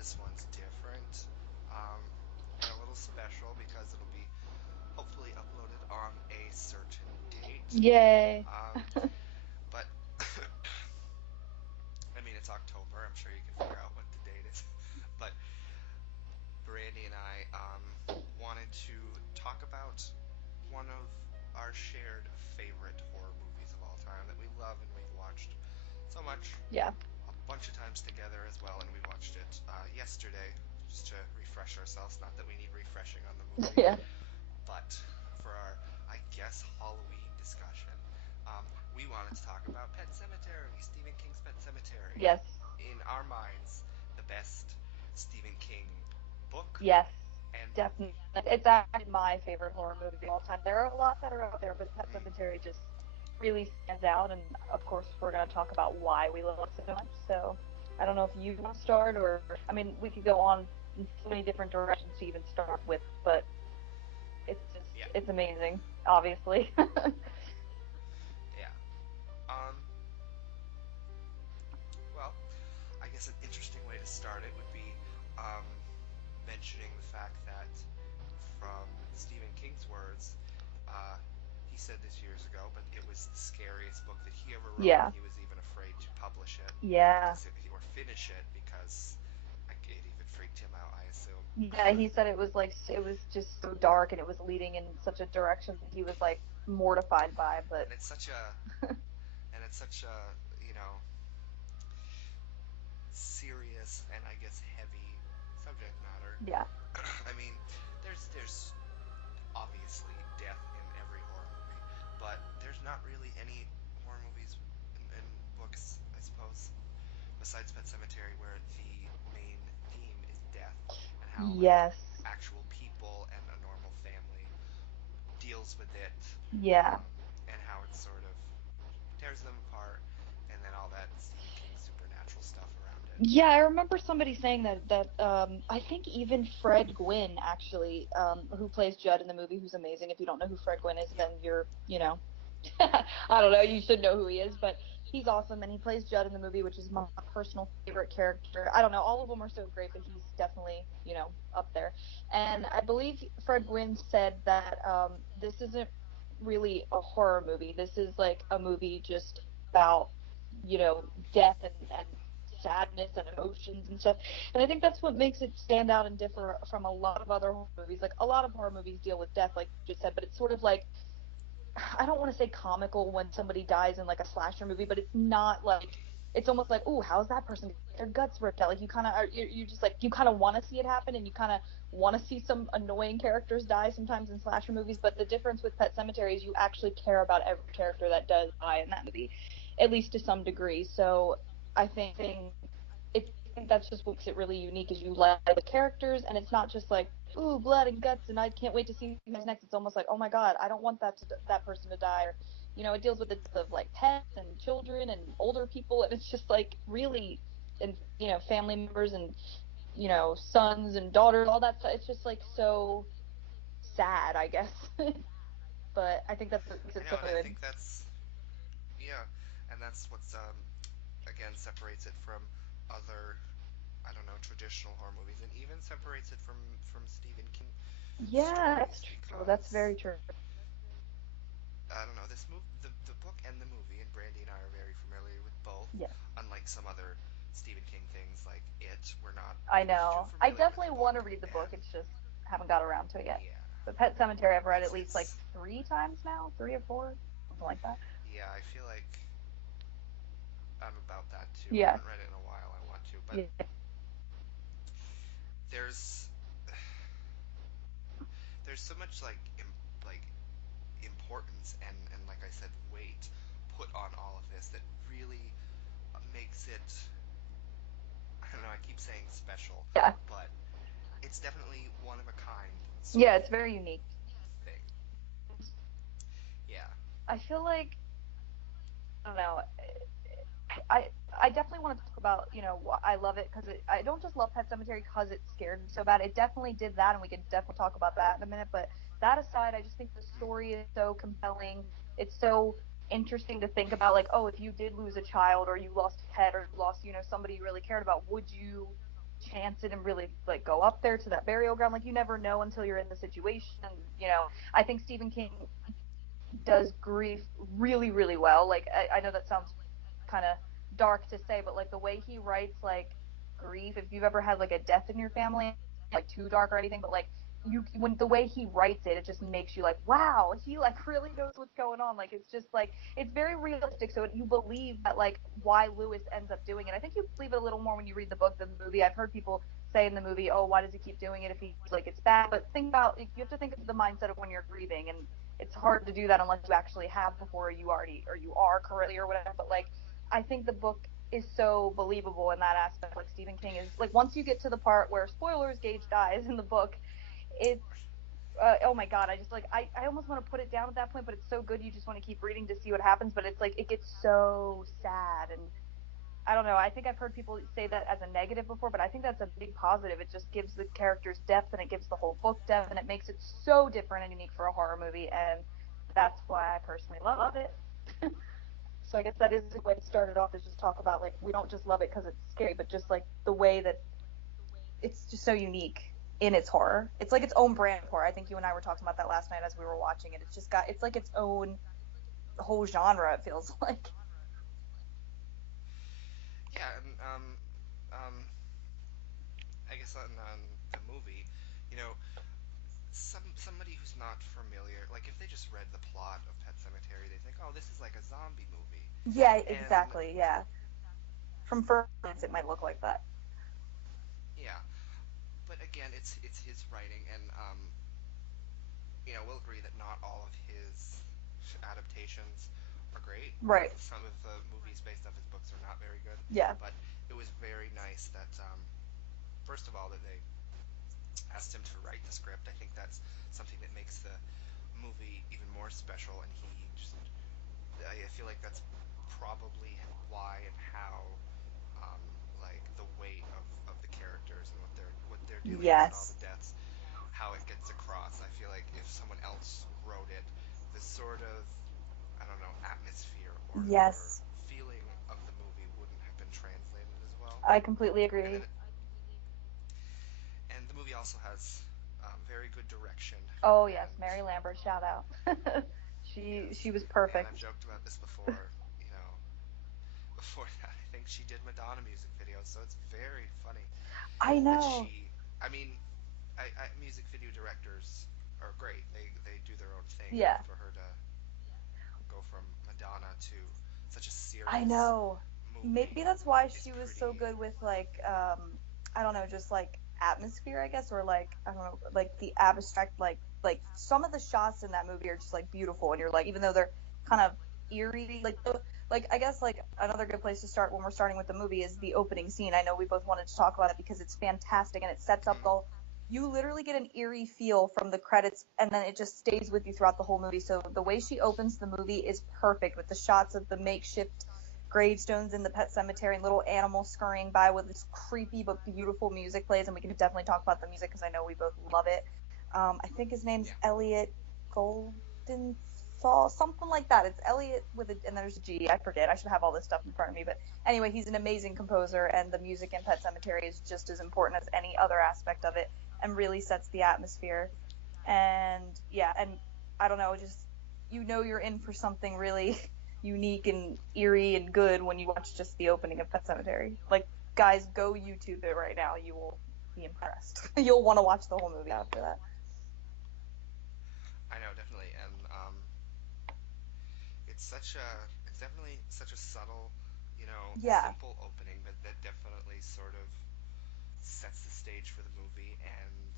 this one's different and a little special because it'll be hopefully uploaded on a certain date. Yay. Um, but I mean, it's October. I'm sure you can figure out what the date is. But Brandi and I wanted to talk about one of our shared favorite horror movies of all time that we love and we've watched so much Yeah. a bunch of times together as well, and we watched it yesterday just to refresh ourselves. Not that we need refreshing on the movie, Yeah. but for our, I guess, Halloween discussion, we wanted to talk about Pet Sematary, Stephen King's Pet Sematary. Yes. In our minds, the best Stephen King book Yes. and Definitely. movie. It's actually my favorite horror movie of all time. There are a lot that are out there, but Pet Mm, Sematary just really stands out. And of course, we're going to talk about why we love it so much. So I don't know if you want to start, or I mean, we could go on in so many different directions to even start with, but yeah, it's amazing, obviously. yeah. Um, well, I guess an interesting way to start it would be um, mentioning the fact that, from Stephen King's words, uh, he said this years ago, but it was the scariest book that he ever wrote, and Yeah. he was even afraid to publish it Yeah. because or finish it because it even freaked him out, I assume. Yeah, he said it was like it was just so dark and it was leading in such a direction that he was like mortified by, but and it's such a and it's such a you know serious and I guess heavy subject matter. yeah. I mean, there's obviously death in every horror movie, but there's not really any horror movies and books, I suppose, besides Pet Cemetery, where the main theme is death and how like Yes. actual people and a normal family deals with it, Yeah. um, and how it sort of tears them apart, and then all that Stephen King supernatural stuff around it. Yeah, I remember somebody saying that I think even Fred Gwynne actually, who plays Judd in the movie, who's amazing. If you don't know who Fred Gwynne is, Yep. then I don't know, you should know who he is, but he's awesome and he plays Judd in the movie, which is my personal favorite character. I don't know, all of them are so great, but he's definitely, up there. And I believe Fred Gwynne said that this isn't really a horror movie. This is like a movie just about, death and sadness and emotions and stuff. And I think that's what makes it stand out and differ from a lot of other horror movies. Like a lot of horror movies deal with death, like you just said, but it's sort of like I don't want to say comical when somebody dies in like a slasher movie, but it's not like it's almost like, oh, how's that person get their guts ripped out? Like you kind of are, you just like you kind of want to see it happen, and you kind of want to see some annoying characters die sometimes in slasher movies. But the difference with Pet Cemetery is you actually care about every character that does die in that movie, at least to some degree. So I think I think that's just what makes it really unique is you like the characters, and it's not just like ooh blood and guts, and I can't wait to see who's next. It's almost like oh my god, I don't want that person to die, or it deals with the death of like pets and children and older people, and it's just like really, and family members and sons and daughters, all that stuff. It's just like so sad, I guess. But I think that's what makes I it so know, and I good. think that's yeah, and that's what's again separates it from other I don't know traditional horror movies, and even separates it from Stephen King Yeah, that's stories true. That's because very true. I don't know this move the book and the movie, and Brandi and I are very familiar with both. Yes. Unlike some other Stephen King things like It, we're not I too know. I familiar with the definitely want book, to read the book. and It's just haven't got around to it yet. yeah, But Pet Cemetery, I've read at least like it's 3 times now, 3 or 4, something like that. yeah, I feel like I'm about that too. I Yes. haven't read it in a while. I want to, but Yeah. there's there's so much like importance and like I said weight put on all of this that really makes it I don't know, I keep saying special, Yeah. but it's definitely one of a kind sort Yeah. of It's very unique. thing. Yeah. I feel like I don't know. I I definitely want to talk about I love it because I don't just love Pet Cemetery because it scared me so bad. It definitely did that, and we could definitely talk about that in a minute. But that aside, I just think the Mm, story is so compelling. It's so interesting to think about. Like, oh, if you did lose a child, or you lost a pet, or you lost somebody you really cared about, would you? chance it and really like go up there to that burial ground. Like you never know until you're in the situation. And, I think Stephen King does grief really, really well. Like I know that sounds kind of dark to say, but like the way he writes like grief, if you've ever had like a death in your family, like too dark or anything, but like when the way he writes it, it just makes you like, wow, he like really knows what's going on. Like it's just like it's very realistic, so you believe that like why Lewis ends up doing it. I think you believe it a little more when you read the book than the movie. I've heard people say in the movie, oh, why does he keep doing it if he like it's bad? But think about you have to think of the mindset of when you're grieving, and it's hard to do that unless you actually have before you already or you are currently or whatever. But like I think the book is so believable in that aspect. Like Stephen King is like once you get to the part where spoilers Gage dies in the book, it's oh my god, I just like I almost want to put it down at that point, but it's so good you just want to keep reading to see what happens. But it's like it gets so sad, and I don't know. I think I've heard people say that as a negative before, but I think that's a big positive. It just gives the characters depth, and it gives the whole book depth, and it makes it so different and unique for a horror movie, and that's why I personally love it. So I guess that is a way to start it off, is just talk about like we don't just love it because it's scary, but just like the way that it's just so unique in its horror. It's like its own brand of horror. I think you and I were talking about that last night as we were watching it. It's just got it's like its own whole genre. It feels like. Yeah, and I guess on the movie, you know, somebody who's not familiar, like if they just read the plot of Pet Cemetery, they think, oh, this is like a zombie movie, Yeah, and exactly. Yeah, from first glance it might look like that. yeah, but again, it's his writing, and we'll agree that not all of his adaptations are great. Right. Some of the movies based off his books are not very good, Yeah. but it was very nice that first of all that they asked him to write the script. I think that's something that makes the movie even more special, and I feel like that's probably why and how um, like the weight of the characters and what they're dealing with and all Yes. the deaths, how it gets across. I feel like if someone else wrote it, the sort of, I don't know, atmosphere or Yes. feeling of the movie wouldn't have been translated as well. I completely And agree. then and the movie also has very good direction, Oh yes, and Mary Lambert, shout out. she yes, was and I've perfect. joked about this before. Before that, I think she did Madonna music videos, so it's very funny I that know. she. I mean, music video directors are great. They do their own thing, and Yeah. for her to go from Madonna to such a I serious know. Maybe movie that's why is she was so pretty. good with like I don't know, just like atmosphere, I guess, or like I don't know, like the abstract like some of the shots in that movie are just like beautiful, and you're like even though they're kind of eerie, like I guess like another good place to start when we're starting with the movie is the opening scene. I know we both wanted to talk about it because it's fantastic and it sets up Mhm. the you literally get an eerie feel from the credits and then it just stays with you throughout the whole movie. So the way she opens the movie is perfect with the shots of the makeshift gravestones in the pet cemetery and little animals scurrying by with this creepy but beautiful music plays, and we can definitely talk about the music because I know we both love it. I think his name's Yeah. Elliot Goldenthal, something like that. It's Elliot with a and there's a G. I forget. I should have all this stuff in front of me, but anyway, he's an amazing composer, and the music in Pet Cemetery is just as important as any other aspect of it, and really sets the atmosphere. And yeah, and I don't know, just you're in for something really unique and eerie and good when you watch just the opening of Pet Cemetery. Like, guys, go YouTube it right now. You will be impressed. You'll want to watch the whole movie after that. I know, definitely, and it's definitely such a subtle, Yeah, simple opening, but that definitely sort of sets the stage for the movie and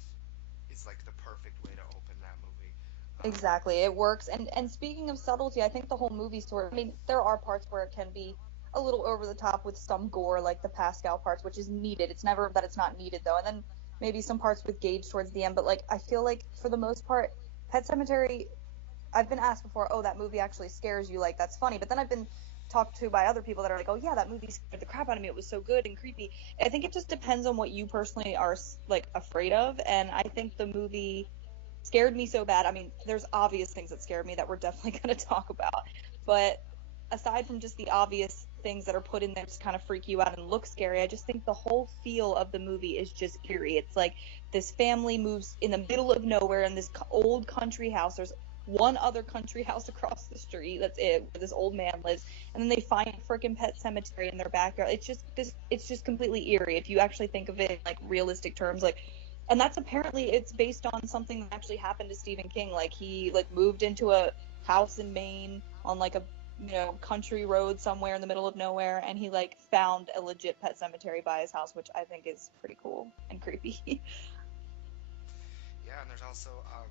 is like the perfect way to open that movie. exactly. It works. And speaking of subtlety, I think the whole movie sort. I mean, there are parts where it can be a little over the top with some gore, like the Pascow parts, which is needed. It's never that it's not needed though. And then maybe some parts with Gage towards the end. But like, I feel like for the most part, Pet Cemetery I've been asked before, oh, that movie actually scares you, like that's funny. But then I've been talked to by other people that are like, oh yeah, that movie scared the crap out of me. It was so good and creepy. I think it just depends on what you personally are like afraid of, and I think the movie scared me so bad. I mean, there's obvious things that scared me that we're definitely going to talk about, but aside from just the obvious things that are put in there to kind of freak you out and look scary. I just think the whole feel of the movie is just eerie. It's like this family moves in the middle of nowhere in this old country house. There's one other country house across the street. That's it, where this old man lives. And then they find a freaking pet cemetery in their backyard. It's just completely eerie if you actually think of it in like realistic terms. Like, and that's apparently it's based on something that actually happened to Stephen King. Like he like moved into a house in Maine on like a country road somewhere in the middle of nowhere, and he like found a legit pet cemetery by his house, which I think is pretty cool and creepy. Yeah, and there's also a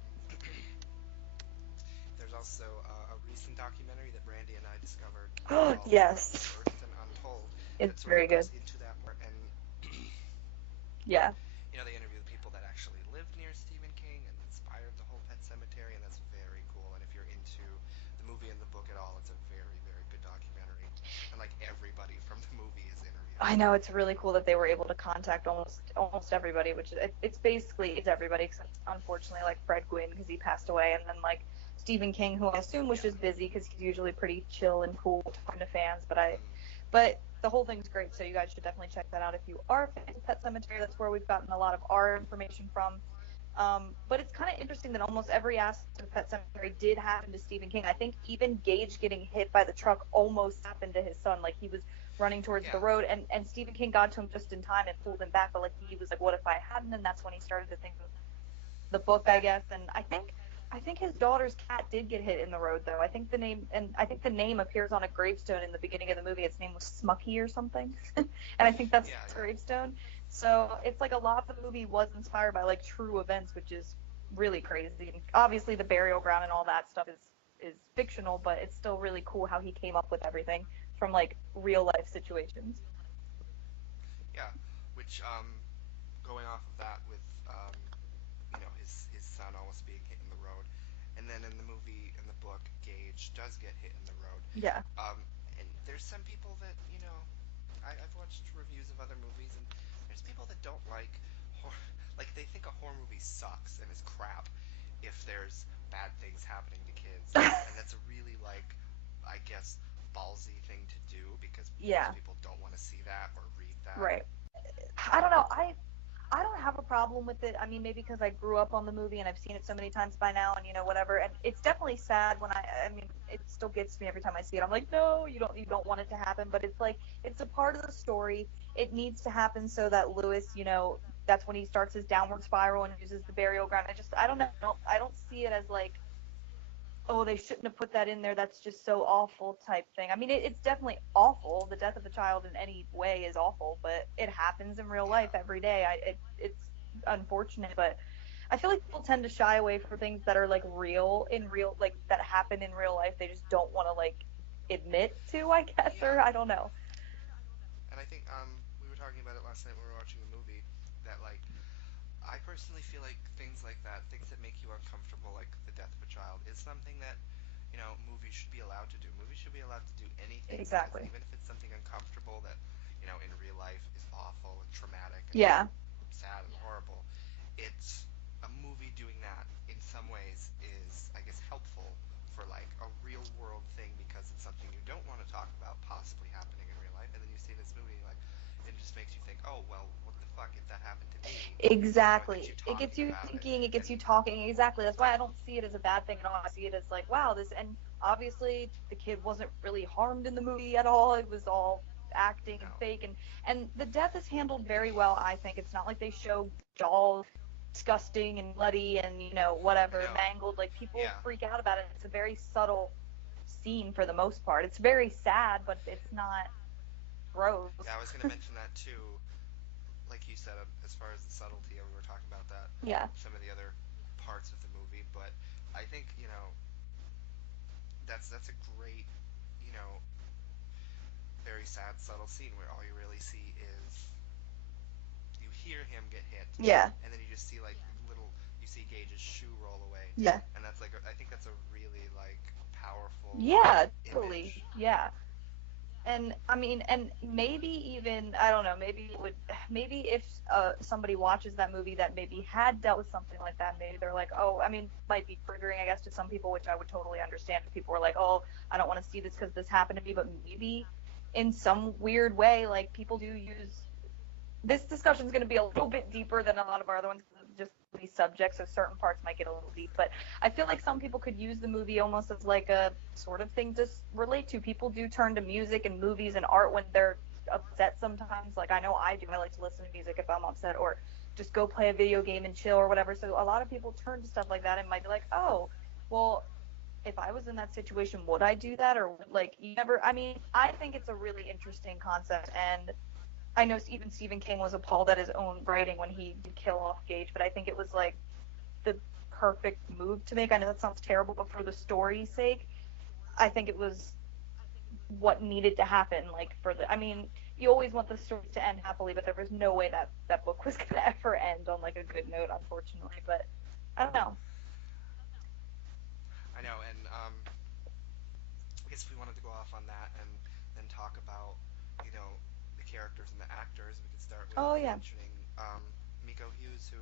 recent documentary that Brandi and I discovered called Yes, Unearthed and Untold that it's sort of very good. goes into that more. And Yeah, they interview the people that actually lived near Stephen King and inspired the whole pet cemetery, and that's very cool. And if you're into the movie and the book at all, it's a very, very good documentary. And like everybody from the movie is interviewed. I know, it's really cool that they were able to contact almost everybody, which it's basically it's everybody except unfortunately like Fred Gwynne because he passed away, and then like Stephen King, who I assume was Yeah. just busy because he's usually pretty chill and cool talking to fans. Mm-hmm. But the whole thing's great, so you guys should definitely check that out if you are fans of Pet Cemetery. That's where we've gotten a lot of our information from. But it's kind of interesting that almost every aspect of Pet Cemetery did happen to Stephen King. I think even Gage getting hit by the truck almost happened to his son. Like he was running towards the Yeah. road, and Stephen King got to him just in time and pulled him back. But like he was like, "What if I hadn't?" And that's when he started to think of the book, I guess. And I think his daughter's cat did get hit in the road though. I think the name appears on a gravestone in the beginning of the movie. Its name was Smucky or something, and I think that's Yeah. his Yeah. gravestone. So it's like a lot of the movie was inspired by like true events, which is really crazy. And obviously the burial ground and all that stuff is fictional, but it's still really cool how he came up with everything from like real life situations. Yeah. Which going off of that with his son almost being hit in the road, and then in the movie in the book Gage does get hit in the road. Yeah. And there's some people that I've watched reviews of other movies, and there's people that don't like horror, like they think a horror movie sucks and is crap if there's bad things happening to kids, and that's a really like I guess ballsy thing to do because most Yeah. people don't want to see that or read that. Right. I don't know. I don't have a problem with it. I mean, maybe because I grew up on the movie and I've seen it so many times by now, and whatever. And it's definitely sad when I mean, it still gets me every time I see it. I'm like, no, you don't want it to happen, but it's like it's a part of the story. It needs to happen so that Lewis, that's when he starts his downward spiral and uses the burial ground. I don't know. I don't see it as like, oh, they shouldn't have put that in there. That's just so awful type thing. I mean, it's definitely awful. The death of a child in any way is awful, but it happens in real life Yeah, every day. It's unfortunate, but I feel like people tend to shy away from things that are like real, like that happen in real life. They just don't want to like admit to, I guess, or yeah. I don't know. And I think we were talking about it last night when we were watching the movie that like I personally feel like things like that, things that make you uncomfortable, like the death of a child, is something that movies should be allowed to do. Movies should be allowed to do anything because Exactly. even if it's something uncomfortable that in real life is awful and traumatic and Yeah. sad and horrible, it's a movie doing that in some ways is I guess helpful for like a real world thing because it's something you don't want to talk about possibly happening in real life, and then you see this movie like it just makes you think, oh well, what the fuck if that happened to me? It gets Exactly. you It gets talking you about it, thinking, it and gets you talking. Exactly. That's why I don't see it as a bad thing at all. I see it as like, wow, and obviously the kid wasn't really harmed in the movie at all. It was all acting and no, fake, and the death is handled very well, I think. It's not like they show all disgusting and bloody and, whatever, no, mangled. Like people yeah, freak out about it. It's a very subtle scene for the most part. It's very sad, but it's not gross. yeah. I was gonna mention that too. Like you said, as far as the subtlety, we were talking about that Yeah. with some of the other parts of the movie, but I think that's a great you know very sad subtle scene where all you really see is you hear him get hit, Yeah. and then you just see like you see Gage's shoe roll away, Yeah. and that's like I think that's a really like powerful Yeah, totally. image. Yeah. And I mean, and maybe even, I don't know, maybe if somebody watches that movie that maybe had dealt with something like that, maybe they're like, oh, I mean, might be triggering, I guess, to some people, which I would totally understand if people were like, oh, I don't want to see this because this happened to me, but maybe in some weird way, like, people do use this discussion is going to be a little bit deeper than a lot of our other ones because of just these subjects, so certain parts might get a little deep. But I feel like some people could use the movie almost as like a sort of thing to relate to. People do turn to music and movies and art when they're upset sometimes. Like, I know I do. I like to listen to music if I'm upset, or just go play a video game and chill or whatever. So a lot of people turn to stuff like that and might be like, oh, well, if I was in that situation, would I do that? Or, like, you never, I mean, I think it's a really interesting concept. And I know even Stephen King was appalled at his own writing when he did kill off Gage, but I think it was like the perfect move to make. I know that sounds terrible, but for the story's sake, I think it was what needed to happen. Like, for the, I mean, you always want the story to end happily, but there was no way that that book was gonna ever end on like a good note, unfortunately. But I don't know. I know, and I guess if we wanted to go off on that and then talk about, the characters and the actors, we could start with Oh yeah. mentioning Miko Hughes, who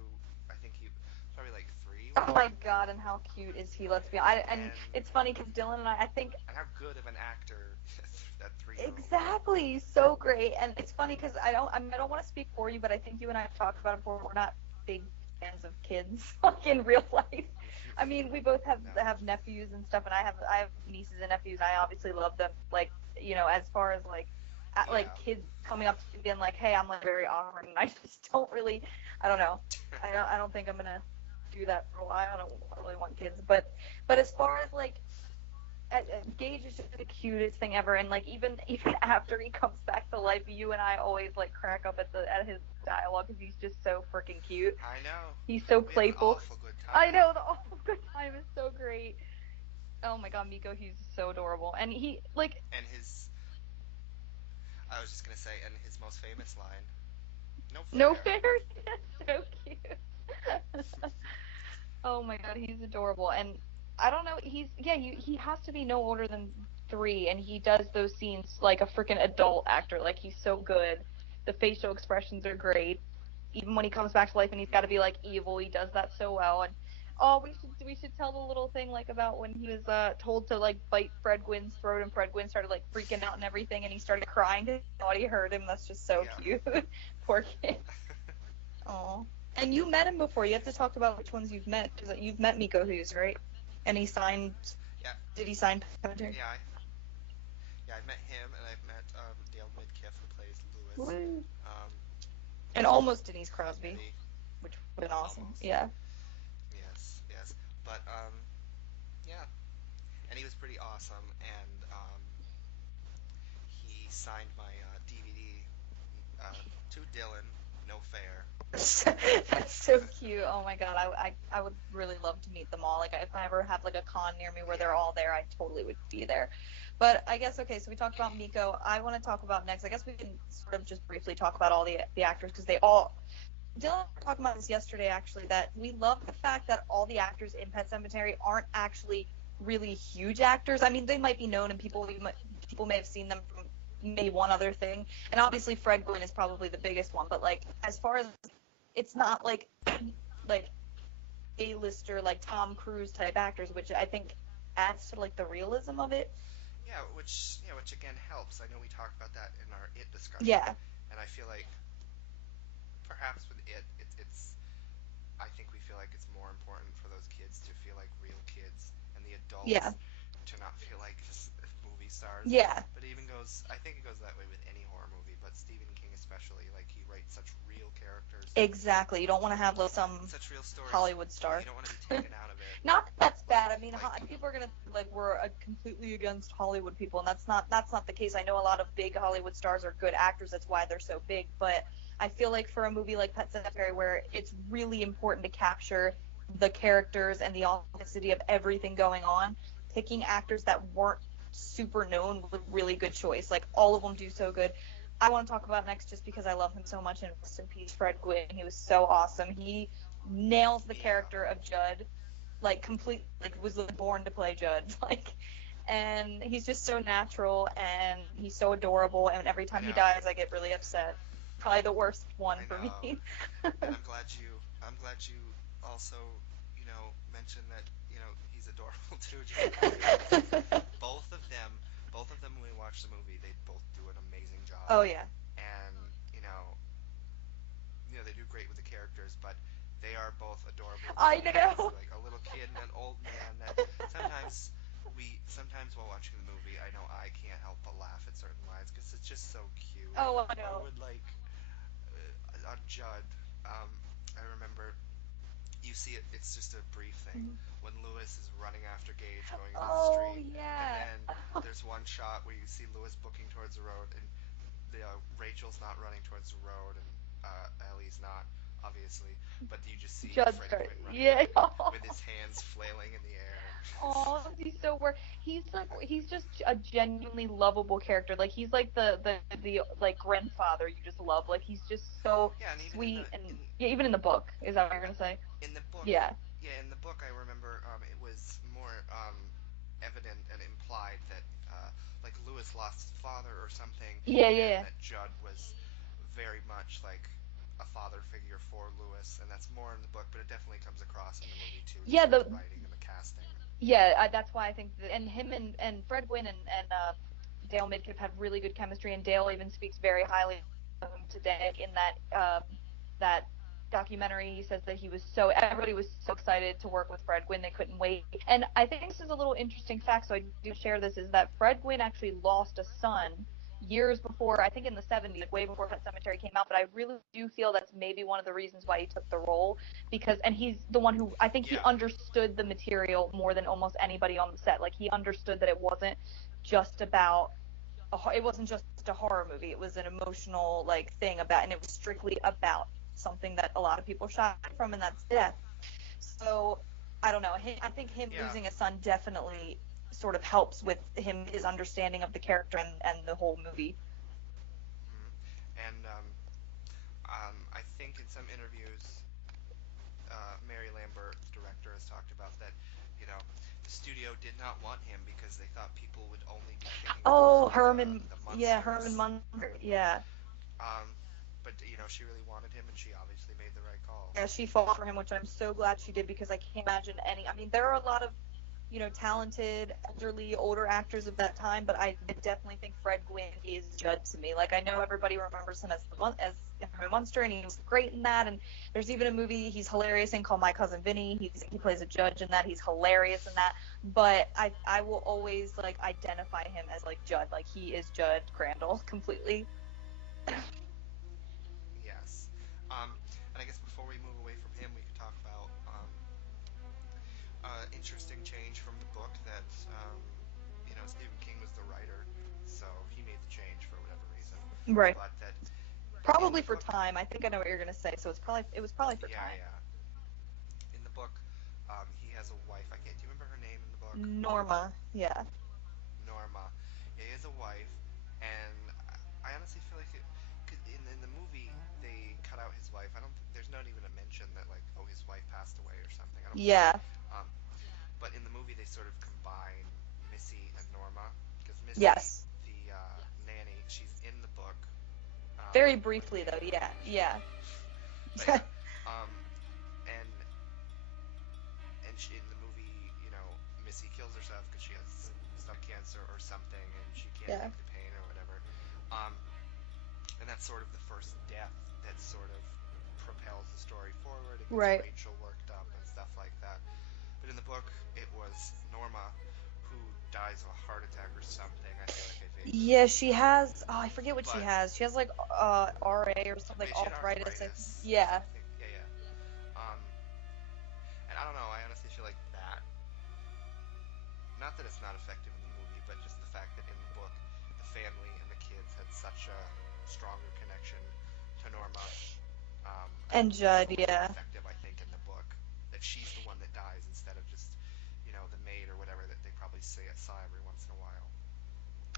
I think he was probably like three when Oh my god, and how cute is he? Let's be honest. And and it's funny because Dylan and I think and how good of an actor that 3-year-old. exactly, so great. And it's funny because I mean, I don't want to speak for you, but I think you and I have talked about it before. We're not big fans of kids, like in real life. I mean, we both No. have nephews and stuff, and I have nieces and nephews. And I obviously love them. Like, as far as like like Yeah. kids coming up to me being like, hey, I'm like very awkward, and I just don't really, I don't know. I don't think I'm gonna do that for a while. I don't really want kids, but as far as like Gage is just the cutest thing ever, and like even after he comes back to life, you and I always like crack up at his dialogue because he's just so freaking cute. I know. He's so We have an playful. awful good I time. know the awful good time is so great. Oh my god, Miko, he's so adorable, and he like And I was just gonna say, and his most famous line, "No no fair." fair, so cute. Oh my god, he's adorable, and I don't know, he has to be no older than 3, and he does those scenes like a freaking adult actor. Like, he's so good. The facial expressions are great. Even when he comes back to life and he's got to be like evil, he does that so well. And oh, we should tell the little thing like about when he was told to like bite Fred Gwynne's throat, and Fred Gwynne started like freaking out and everything, and he started crying because he thought he heard him. That's just so Yeah. cute. Poor kid. Oh. And you met him before. You have to talk about which ones you've met, because you've met Miko Hughes, right? And he signed. Yeah. Did he sign Sematary? Yeah. I've met him, and I've met Dale Midkiff, who plays Lewis. Woo. Um, And almost Denise Crosby, Eddie, which would have been awesome. almost. Yeah. Yes. Yes. But yeah, and he was pretty awesome, and he signed my DVD to Dylan. No fair. That's so cute. Oh my god, I would really love to meet them all. Like, if I ever have like a con near me where they're Yeah. all there, I totally would be there. But I guess, okay, so we talked about Miko. I want to talk about next. I guess we can sort of just briefly talk about all the actors, because they all. Dylan and I were talking about this yesterday, actually, that we love the fact that all the actors in Pet Sematary aren't actually really huge actors. I mean, they might be known, and people may have seen them from maybe one other thing. And obviously, Fred Gwynne is probably the biggest one. But like, as far as, it's not like A-lister, like Tom Cruise type actors, which I think adds to like the realism of it. Which again helps. I know we talked about that in our It discussion, Yeah, and I feel like perhaps with it's I think we feel like it's more important for those kids to feel like real kids, and the yeah, adults to not feel like just movie stars. yeah, But I think it goes that way with any horror movie, but Stephen King especially, like he writes such real characters, exactly. You don't want to have like some such real stories. Hollywood Yeah, star. you don't want to be taken out of it. Not that that's bad. I mean, Like, people are gonna think like we're completely against Hollywood people, and that's not the case. I know a lot of big Hollywood stars are good actors. That's why they're so big. But I feel like for a movie like Pet Sematary, where it's really important to capture the characters and the authenticity of everything going on, picking actors that weren't super known was a really good choice. Like, all of them do so good. I want to talk about next just because I love him so much, and rest in peace, Fred Gwynne. He was so awesome. He nails the yeah, character of Judd, like, complete, like, was born to play Judd. Like, and he's just so natural, and he's so adorable, and every I time he know, dies I get really upset. Probably the worst one I for know, me. and I'm glad you also, mentioned that, he's adorable too, just like Fred Gwynne, because both of them both of them, when we watch the movie, they both do an amazing job, Oh yeah. and they do great with the characters, but they are both adorable I human beings, know. like a little kid and an old man. That sometimes sometimes while watching the movie, I know I can't help but laugh at certain lines because it's just so cute. Oh, I Or know. when on Judd, I remember you see it. It's just a brief thing when Lewis is running after Gage going into the Oh street, and yeah. then there's one shot where you see Lewis booking towards the road, and Rachel's not running towards the road, and Ellie's not, obviously, but you just see Judd Fred start. Gwynne running Yeah. behind him with his hands flailing in the air. Oh, he's so he's just a genuinely lovable character. Like he's like the like grandfather you just love. Like he's just so Yeah, and even sweet and yeah, even in the book, is that what you're gonna say? in the book, Yeah. in the book, I remember it was more evident and implied that like Lewis lost his father or something, Yeah, and yeah. that Judd was very much like a father figure for Lewis, and that's more in the book, but it definitely comes across in the movie too, just Yeah, with the the writing and the casting. yeah, that's why I think and him and Fred Gwynne and Dale Midkiff have really good chemistry, and Dale even speaks very highly of him today in that documentary. He says that everybody was so excited to work with Fred Gwynne, they couldn't wait. And I think this is a little interesting fact, so I do share this, is that Fred Gwynne actually lost a son years before, I think in the 70s, like way before Pet Cemetery came out, but I really do feel that's maybe one of the reasons why he took the role, and he's the one who, I think he Yeah, understood the material more than almost anybody on the set. Like he understood that just about it wasn't just a horror movie. It was an emotional like thing about, and it was strictly about something that a lot of people shy from, and that's death. So I don't know. I think him yeah. losing a son definitely sort of helps with his understanding of the character and the whole movie. Hmm. And I think in some interviews, Mary Lambert, the director, has talked about that. You know, the studio did not want him because they thought people would only be thinking of him Oh, from Herman. the Yeah, Herman monsters. Munster. Yeah. But she really wanted him, and she obviously made the right call. Yeah, she fought for him, which I'm so glad she did, because I can't imagine any. I mean, there are a lot of, talented, elderly, older actors of that time, but I definitely think Fred Gwynne is Judd to me. Like, I know everybody remembers him as Herman Munster, and he was great in that. And there's even a movie he's hilarious in called My Cousin Vinny. He plays a judge in that. He's hilarious in that. But I will always like identify him as like Judd. Like he is Judd Crandall completely. Yes. And I guess before we move away from him, we could talk about interesting change from the book that Stephen King was the writer, so he made the change for whatever reason. Right. But that in Probably the for book, time. I think I know what you're gonna say. So it was probably for yeah, time. yeah, in the book, he has a wife. I can't. Do you remember her name in the book? Norma. Yeah. Norma. Yeah, he has a wife, and I honestly feel like 'cause in the movie they cut out his wife. I don't. There's not even a mention that like, oh, his wife passed away or something. I don't think. Yeah. Um, but in the movie they sort of combine Missy and Norma because Missy, Yes. the nanny, she's in the book, Very like briefly though. maybe Yeah. Yeah. but yeah, um, and in the movie, Missy kills herself because she has stomach cancer or something, and she can't Yeah. take the pain or whatever. Um, and that's sort of the first death that sort of propels the story forward and gets Right. Rachel worked up and stuff like that. But in the book, it was Norma who dies of a heart attack or something. I feel like I vaguely Yeah, remember she that. has. Oh, I forget what she But has. She has like RA or something, but like she had arthritis. arthritis. Yeah. I think. Yeah, yeah. Um, and I don't know. I honestly feel like that. Not that it's not effective in the movie, but just the fact that in the book, the family and the kids had such a stronger connection to Norma. And It's Judd. a little more Yeah. effective, I think, in the book. That she's the one that dies instead of just, the maid or whatever that they probably saw every once in a while.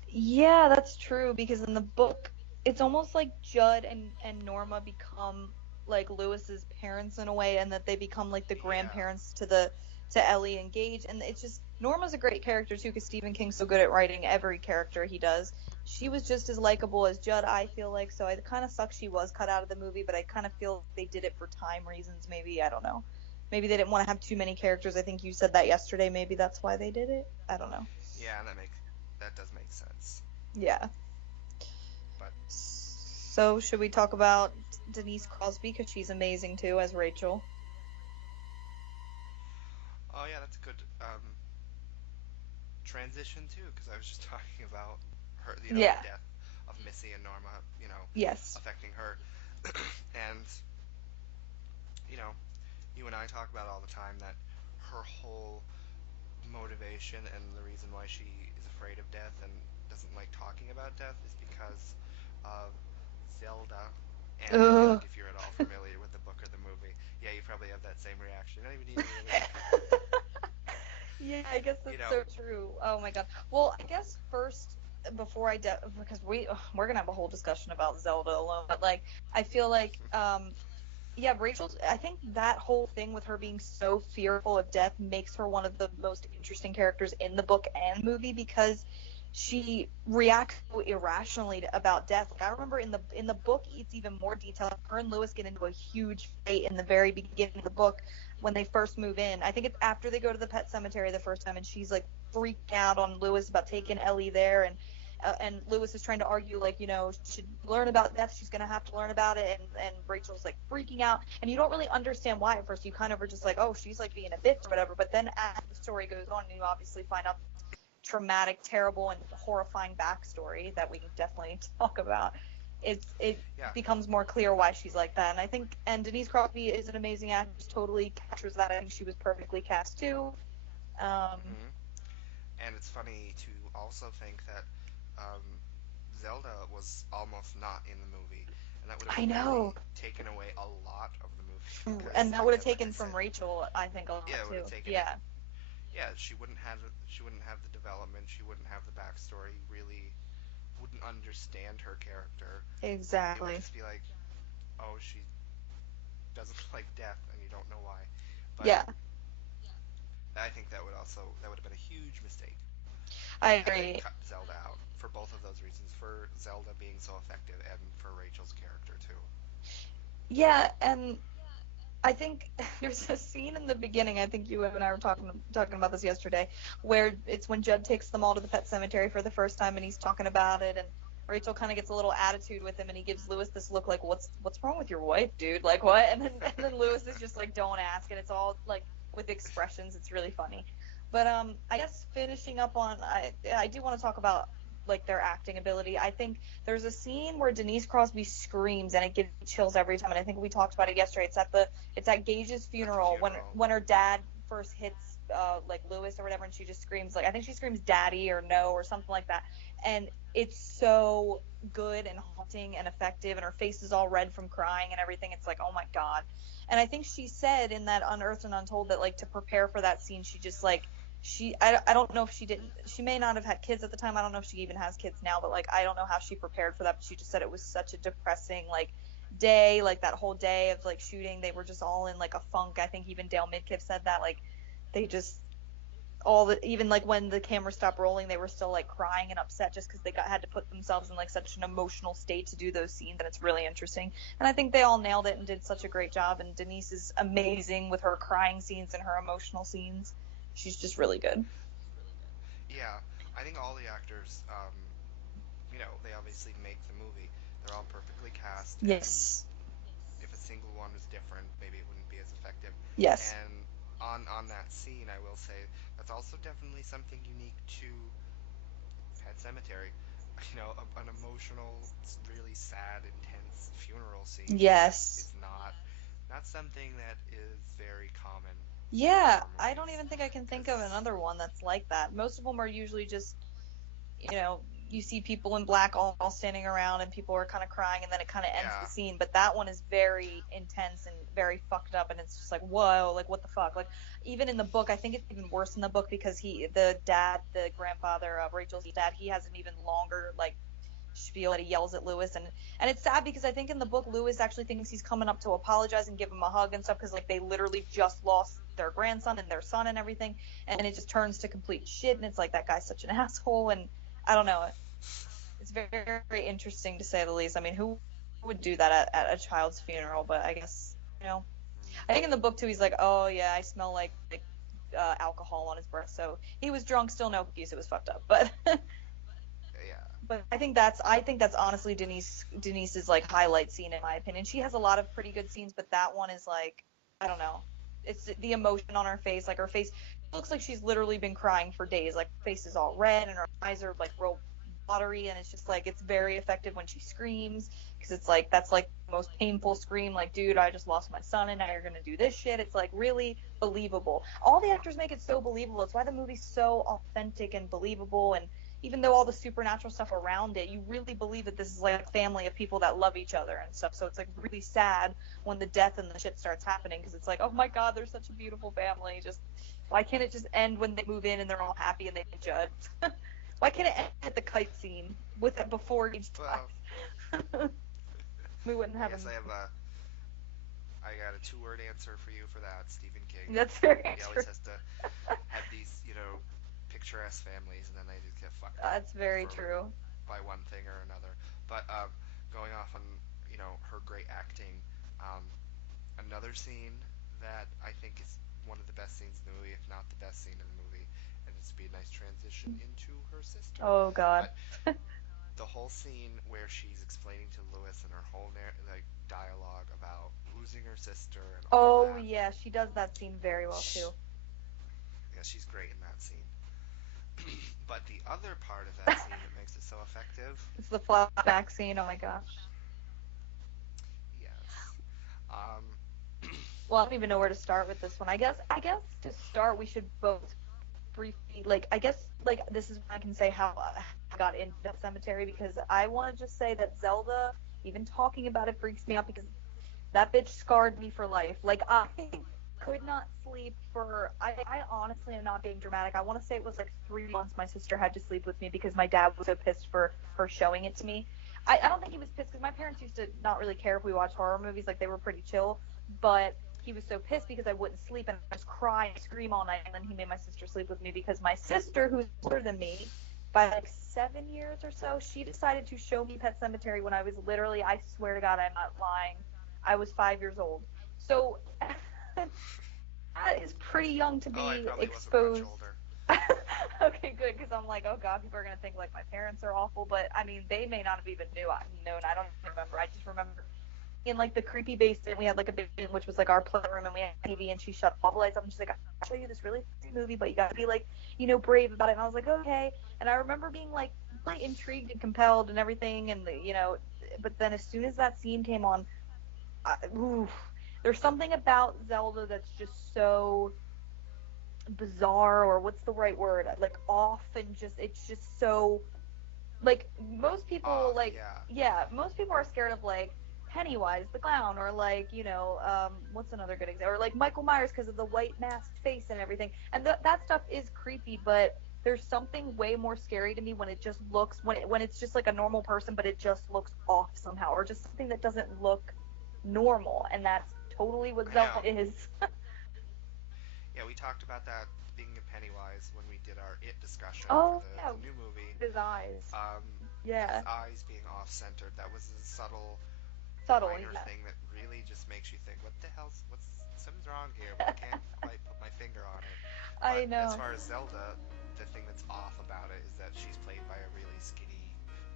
Yeah, that's true, because in the book, it's almost like Judd and Norma become like Lewis's parents in a way, and that they become like the Yeah. grandparents to Ellie and Gage. And it's just, Norma's a great character too, because Stephen King's so good at writing every character he does. She was just as likable as Judd, I feel like. So it kind of sucks she was cut out of the movie, but I kind of feel they did it for time reasons. Maybe, I don't know. Maybe they didn't want to have too many characters. I think you said that yesterday. Maybe that's why they did it. I don't know. Yeah, that does make sense. Yeah. But So should we talk about Denise Crosby, because she's amazing too as Rachel? oh yeah, that's a good transition too, because I was just talking about her, the Yeah. death of Missy and Norma, Yes. affecting her, and you know, you and I talk about all the time that her whole motivation and the reason why she is afraid of death and doesn't like talking about death is because of Zelda. And I feel Ugh. like if you're at all familiar with the book or the movie, yeah, you probably have that same reaction. You don't even need to really, Yeah, I guess you that's know, so true. Oh my god. Well, I guess first, before because we're gonna have a whole discussion about Zelda alone, but like I feel like yeah, Rachel's, I think that whole thing with her being so fearful of death makes her one of the most interesting characters in the book and movie, because she reacts so irrationally about death. Like I remember in the book it's even more detailed. Her and Lewis get into a huge fight in the very beginning of the book when they first move in. I think it's after they go to the pet cemetery the first time, and she's like freaking out on Lewis about taking Ellie there, and Lewis is trying to argue, like, she should learn about death. She's gonna have to learn about it, and Rachel's like freaking out, and you don't really understand why at first. You kind of are just like, oh, she's like being a bitch or whatever. But then as the story goes on, you obviously find out traumatic, terrible, and horrifying backstory that we can definitely talk about. It yeah. becomes more clear why she's like that, and I think, and Denise Crosby is an amazing actress, totally captures that. I think she was perfectly cast too. Um, hmm And it's funny to also think that um, Zelda was almost not in the movie, and that would have I know, really taken away a lot of the movie and because, that would have again, like I taken said, from Rachel, I think, a lot yeah, it would have too. taken it. Yeah. Yeah, she wouldn't have the development, she wouldn't have the backstory. Really, wouldn't understand her character. It would Exactly. just be like, oh, she doesn't like death, and you don't know why. But Yeah, I think that would have been a huge mistake I had they agree. cut Zelda out for both of those reasons, for Zelda being so effective and for Rachel's character too. Yeah, and I think there's a scene in the beginning. I think you and I were talking about this yesterday, where it's when Judd takes them all to the pet cemetery for the first time, and he's talking about it, and Rachel kind of gets a little attitude with him, and he gives Lewis this look like, what's wrong with your wife, dude? Like what? And then Lewis is just like, don't ask, and it's all like with expressions. It's really funny. But I guess finishing up on, I do want to talk about like their acting ability. I think there's a scene where Denise Crosby screams, and it gives me chills every time. And I think we talked about it yesterday. It's at Gage's At the funeral when funeral. when her dad first hits like Lewis or whatever, and she just screams, like, I think she screams daddy or no or something like that. And it's so good and haunting and effective, and her face is all red from crying and everything. It's like, oh my god. And I think she said in that Unearthed and Untold that, like, to prepare for that scene, she just like I don't know if she may not have had kids at the time. I don't know if she even has kids now, but like I don't know how she prepared for that, but she just said it was such a depressing like day, like that whole day of like shooting, they were just all in like a funk. I think even Dale Midkiff said that, like, they just even like when the camera stopped rolling, they were still like crying and upset just because they had to put themselves in like such an emotional state to do those scenes, and it's really interesting. And I think they all nailed it and did such a great job, and Denise is amazing with her crying scenes and her emotional scenes. She's just really good. Yeah, I think all the actors, they obviously make the movie. They're all perfectly cast, and Yes. if a single one was different, maybe it wouldn't be as effective. Yes. And on that scene, I will say that's also definitely something unique to Pet Cemetery. An emotional, really sad, intense funeral scene Yes. is not something that is very common in Yeah, horror I don't movies. even think I can think of Because another one that's like that. Most of them are usually just, you see people in black all standing around and people are kind of crying, and then it kind of ends the yeah, scene. But that one is very intense and very fucked up, and it's just like, whoa, like what the fuck? Like even in the book, I think it's even worse in the book because the dad, the grandfather of Rachel's dad, he has an even longer like spiel that he yells at Lewis, and it's sad because I think in the book Lewis actually thinks he's coming up to apologize and give him a hug and stuff, because like they literally just lost their grandson and their son and everything, and it just turns to complete shit, and it's like that guy's such an asshole. And I don't know, it's very, very interesting to say the least. I mean, who would do that at a child's funeral? But I guess, I think in the book too, he's like, oh yeah, I smell like alcohol on his breath, so he was drunk, still no excuse. It was fucked up, but But I think that's honestly Denise's like highlight scene in my opinion. She has a lot of pretty good scenes, but that one is like, I don't know. It's the emotion on her face, like her face looks like she's literally been crying for days. Like her face is all red and her eyes are like real watery, and it's just like it's very effective when she screams because it's like that's like the most painful scream. Like, dude, I just lost my son, and now you're gonna do this shit. It's like really believable. All the actors make it so believable. It's why the movie's so authentic and believable, and even though all the supernatural stuff around it, you really believe that this is like a family of people that love each other and stuff. So it's like really sad when the death and the shit starts happening because it's like, oh my god, they're such a beautiful family. Just why can't it just end when they move in and they're all happy and they judge? Why can't it end at the kite scene with it before Gage dies? We wouldn't have. I guess I got a 2-word answer for you for that, Stephen King. That's very He true. always has to have these, picturesque families, and then they just get fucked up. That's very true. By one thing or another. But going off on, her great acting, another scene that I think is one of the best scenes in the movie, if not the best scene in the movie, and this would be a nice transition into her sister. Oh god. But the whole scene where she's explaining to Lewis and her whole dialogue about losing her sister and all that. Yeah, she does that scene very well too. Yeah, she's great in that scene. But the other part of that scene that makes it so effective, it's the flashback scene. Oh my gosh. Yes. Well, I don't even know where to start with this one. I guess to start we should both briefly this is when I can say how I got into Cemetery, because I want to just say that Zelda, even talking about it freaks me out because that bitch scarred me for life. Like, I could not sleep for, I honestly am not being dramatic. I want to say it was like 3 months my sister had to sleep with me because my dad was so pissed for her showing it to me. I don't think he was pissed because my parents used to not really care if we watched horror movies. Like, they were pretty chill. But he was so pissed because I wouldn't sleep and I just cry and scream all night. And then he made my sister sleep with me because my sister, who's older than me by like 7 years or so, she decided to show me Pet Sematary when I was literally, I swear to God, I'm not lying, I was 5 years old. So that is pretty young to be I probably exposed. Wasn't much older. Okay, good, because I'm like, oh god, people are gonna think like my parents are awful, but I mean, they may not have even known. I don't remember. I just remember in like the creepy basement, we had like a basement which was like our playroom, and we had TV, and she shut all the lights up, and she's like, I'll show you this really funny movie, but you gotta be like, brave about it. And I was like, okay. And I remember being like really intrigued and compelled and everything, and but then as soon as that scene came on, there's something about Zelda that's just so bizarre, or what's the right word, like off, and it's just so, like, most people most people are scared of like Pennywise the clown, or like what's another good example, or like Michael Myers because of the white masked face and everything, and that stuff is creepy, but there's something way more scary to me when it just looks, when it's just like a normal person but it just looks off somehow, or just something that doesn't look normal, and that's totally what Zelda is. Yeah, we talked about that being a Pennywise when we did our It discussion Oh, for the new movie. His eyes. His eyes being off-centered. That was a subtle minor thing that really just makes you think, something's wrong here, but I can't quite put my finger on it. But I know. as far as Zelda, the thing that's off about it is that she's played by a really skinny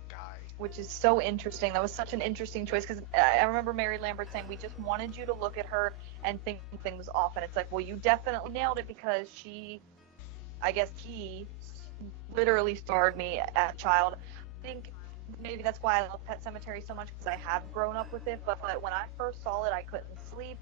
guy. Which is so interesting. That was such an interesting choice, because I remember Mary Lambert saying, we just wanted you to look at her and think things off. And it's like, well, you definitely nailed it, because he literally scarred me as a child. I think maybe that's why I love Pet Sematary so much, because I have grown up with it. But when I first saw it, I couldn't sleep.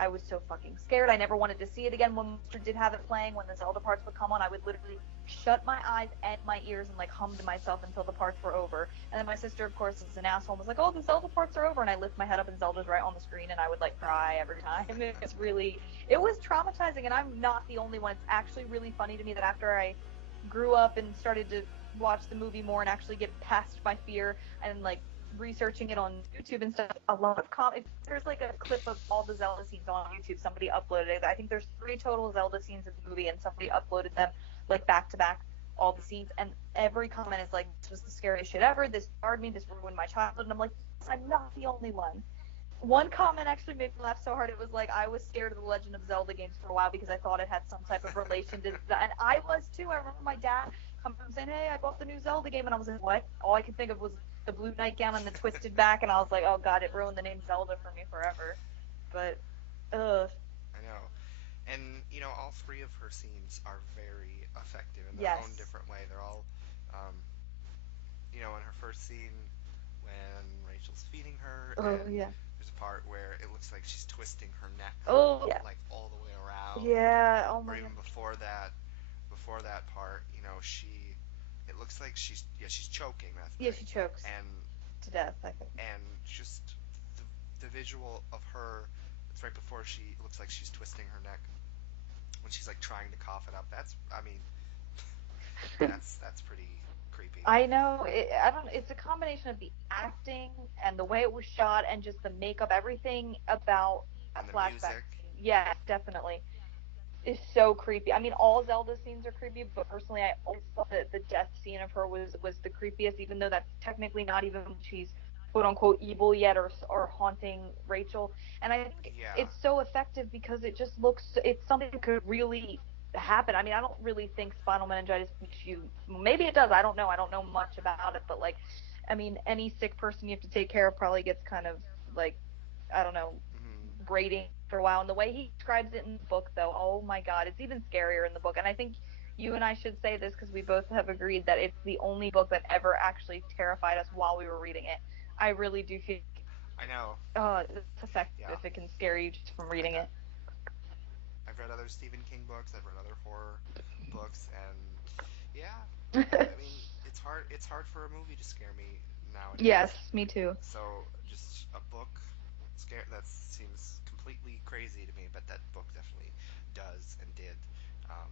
I was so fucking scared. I never wanted to see it again. When Monster did have it playing, when the Zelda parts would come on, I would literally shut my eyes and my ears and like hum to myself until the parts were over. And then my sister, of course, is an asshole and was like, oh, the Zelda parts are over. And I lift my head up and Zelda's right on the screen, and I would like cry every time. It was traumatizing, and I'm not the only one. It's actually really funny to me that after I grew up and started to watch the movie more and actually get past my fear and like researching it on YouTube and stuff, a lot of there's like a clip of all the Zelda scenes on YouTube. Somebody uploaded it. I think there's 3 total Zelda scenes in the movie, and somebody uploaded them like back to back, all the scenes, and every comment is like, this was the scariest shit ever, this scarred me, this ruined my childhood. And I'm like, I'm not the only one. One comment actually made me laugh so hard. It was like, I was scared of the Legend of Zelda games for a while because I thought it had some type of relation to that, and I was too. I remember my dad come from saying, "Hey, I bought the new Zelda game," and I was like, "What?" All I could think of was the blue nightgown and the twisted back, and I was like, "Oh God, it ruined the name Zelda for me forever." But, ugh, I know. And, all three of her scenes are very effective in their own yes, different way. They're all, um, in her first scene when Rachel's feeding her, oh and yeah, there's a part where it looks like she's twisting her neck oh yeah, like all the way around, yeah. Oh or my even God, before that part, it looks like she's choking. That's yeah, right, she chokes and to death. I think. just the the visual of her. It's right before she it looks like she's twisting her neck when she's like trying to cough it up. I mean, that's pretty creepy. I know. I don't. It's a combination of the acting and the way it was shot, and just the makeup. Everything about that And the flashback music. scene. Yes, definitely. Is so creepy. I mean, all Zelda scenes are creepy, but personally, I always thought that the death scene of her was the creepiest, even though that's technically not even when she's quote unquote evil yet or haunting Rachel. And I think Yeah. it's so effective because it just looks it's something that could really happen. I mean, I don't really think spinal meningitis makes you. Maybe it does. I don't know. I don't know much about it, but like, I mean, any sick person you have to take care of probably gets kind of like I don't know, Hmm. grating for a while. And the way he describes it in the book, though, oh my god, it's even scarier in the book. And I think you and I should say this because we both have agreed that it's the only book that ever actually terrified us while we were reading it. I really do feel like, I know. oh, it's effective Yeah. if it can scare you just from I, reading I, it. I've read other Stephen King books. I've read other horror books, and yeah, I mean, It's hard for a movie to scare me Yes, nowadays. me too. So just a book scare that seems completely crazy to me, but that book definitely does and did. Um,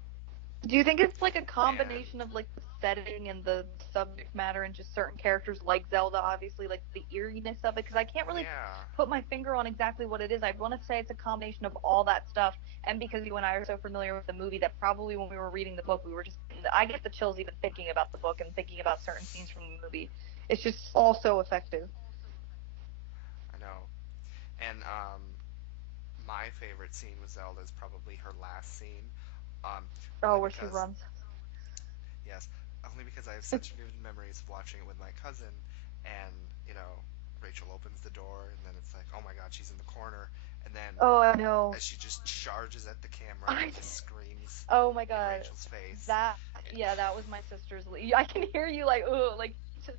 Do you think it's like a and combination of like the setting and the subject matter and just certain characters like Zelda, obviously, like the eeriness of it? Because I can't really yeah, put my finger on exactly what it is. I want to say it's a combination of all that stuff, and because you and I are so familiar with the movie that probably when we were reading the book, we were just I get the chills even thinking about the book and thinking about certain scenes from the movie. It's just all so effective. I know. And my favorite scene with Zelda is probably her last scene. Oh, Only where she because runs. yes, only because I have such vivid memories of watching it with my cousin, and Rachel opens the door, and then it's like, oh my God, she's in the corner, and then Oh, I know. as she just charges at the camera I and just screams Oh my in god, Rachel's face. that yeah, that was my sister's. I can hear you like, oh, like just.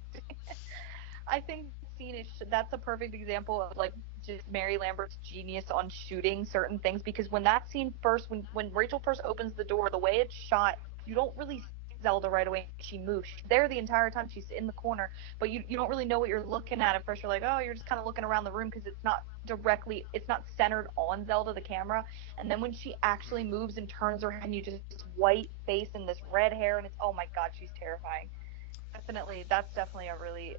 I think that scene is that's a perfect example of like just Mary Lambert's genius on shooting certain things because when that scene first, when Rachel first opens the door, the way it's shot, you don't really see Zelda right away. She moves. She's there the entire time. She's in the corner, but you don't really know what you're looking at first. You're like, oh, you're just kind of looking around the room because it's not centered on Zelda the camera. And then when she actually Hmm. moves and turns her head, and you just this white face and this red hair, and it's oh my god, she's terrifying. Definitely, that's definitely a really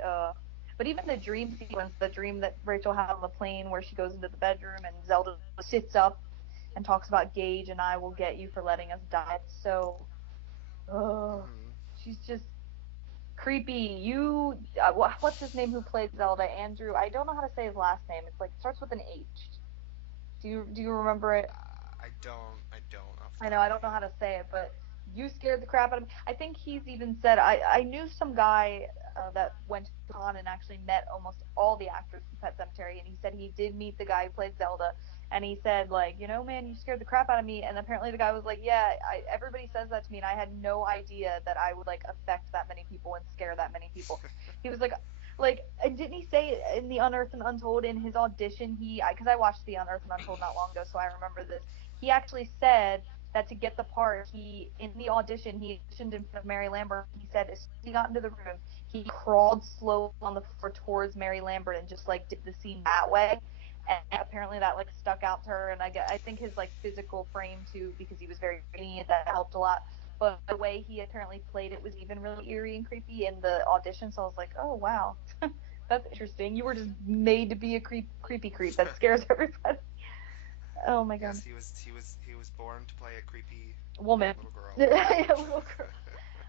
but even the dream sequence, the dream that Rachel had on the plane where she goes into the bedroom and Zelda sits up and talks about Gage and I will get you for letting us die. It's so, oh, Hmm. she's just creepy. What's his name who played Zelda? Andrew. I don't know how to say his last name. It's like starts with an H. Do you remember it? I don't off the I know top of I my don't know how head. to say it, but you scared the crap out of me. I think he's even said I knew some guy that went to con and actually met almost all the actors from Pet Cemetery, and he said he did meet the guy who played Zelda, and he said like man, you scared the crap out of me, and apparently the guy was like yeah, everybody says that to me, and I had no idea that I would like affect that many people and scare that many people. He was like and didn't he say in the Unearthed and Untold in his audition because I watched the Unearthed and Untold not long ago, so I remember this. He actually said that to get the part, he in the audition he auditioned in front of Mary Lambert. He said as soon as he got into the room, he crawled slowly on the floor towards Mary Lambert and just like did the scene that way. And apparently that like stuck out to her. And I think his like physical frame too, because he was very skinny, that helped a lot. But the way he apparently played it was even really eerie and creepy in the audition. So I was like, oh wow, that's interesting. You were just made to be a creepy creep that scares everybody. Oh my god. Yes, he was born to play a creepy Woman. little girl. A little girl.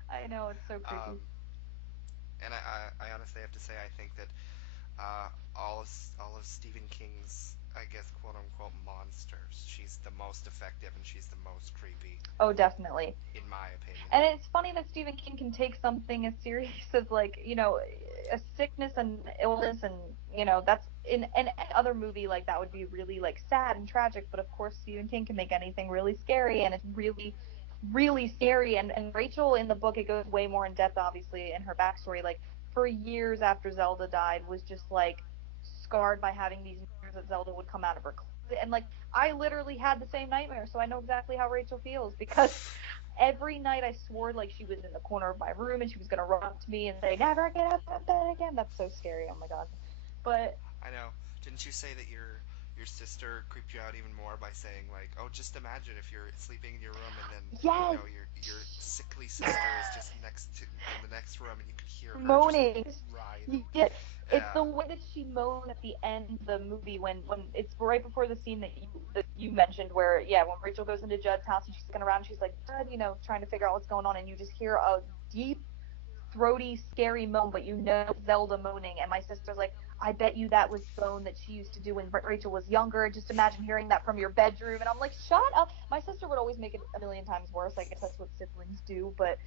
I know, it's so creepy. um, and I honestly have to say I think that all of Stephen King's I guess, quote unquote, monsters. She's the most effective and she's the most creepy, Oh, definitely. in my opinion. And it's funny that Stephen King can take something as serious as like, a sickness and illness and, that's in any other movie like that would be really like sad and tragic, but of course Stephen King can make anything really scary and it's really really scary and Rachel in the book it goes way more in depth obviously in her backstory like for years after Zelda died was just like scarred by having these nightmares that Zelda would come out of her closet and like I literally had the same nightmare so I know exactly how Rachel feels because every night I swore like she was in the corner of my room and she was gonna run up to me and say, "Never get out of bed again." That's so scary. Oh my god. But I know. Didn't you say that your sister creeped you out even more by saying like, "Oh, just imagine if you're sleeping in your room and then yes, your sickly sister is just next to in the next room and you could hear her just moaning. writhing." Yeah, it's Yeah. the way that she moans at the end of the movie when it's right before the scene that you mentioned where yeah when Rachel goes into Judd's house and she's looking around she's like Judd trying to figure out what's going on and you just hear a deep throaty, scary moan, but Zelda moaning. And my sister's like, I bet you that was the moan that she used to do when Rachel was younger. Just imagine hearing that from your bedroom. And I'm like, shut up. My sister would always make it a million times worse. I guess that's what siblings do. But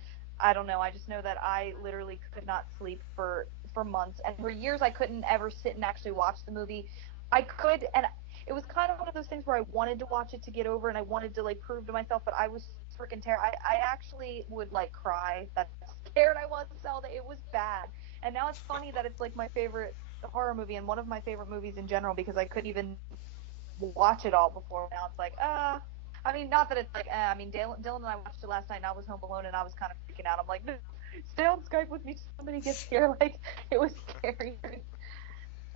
I don't know. I just know that I literally could not sleep for months, and for years I couldn't ever sit and actually watch the movie. I could, and it was kind of one of those things where I wanted to watch it to get over, and I wanted to like prove to myself, but I was freaking terrified. I actually would like cry. That's scared I was, Zelda. It was bad. And now it's funny that it's like my favorite horror movie and one of my favorite movies in general because I couldn't even watch it all before. Now it's like, I mean, not that it's like, I mean, Dylan and I watched it last night and I was home alone and I was kind of freaking out. I'm like, no, stay on Skype with me. Somebody gets here. Like, it was scary.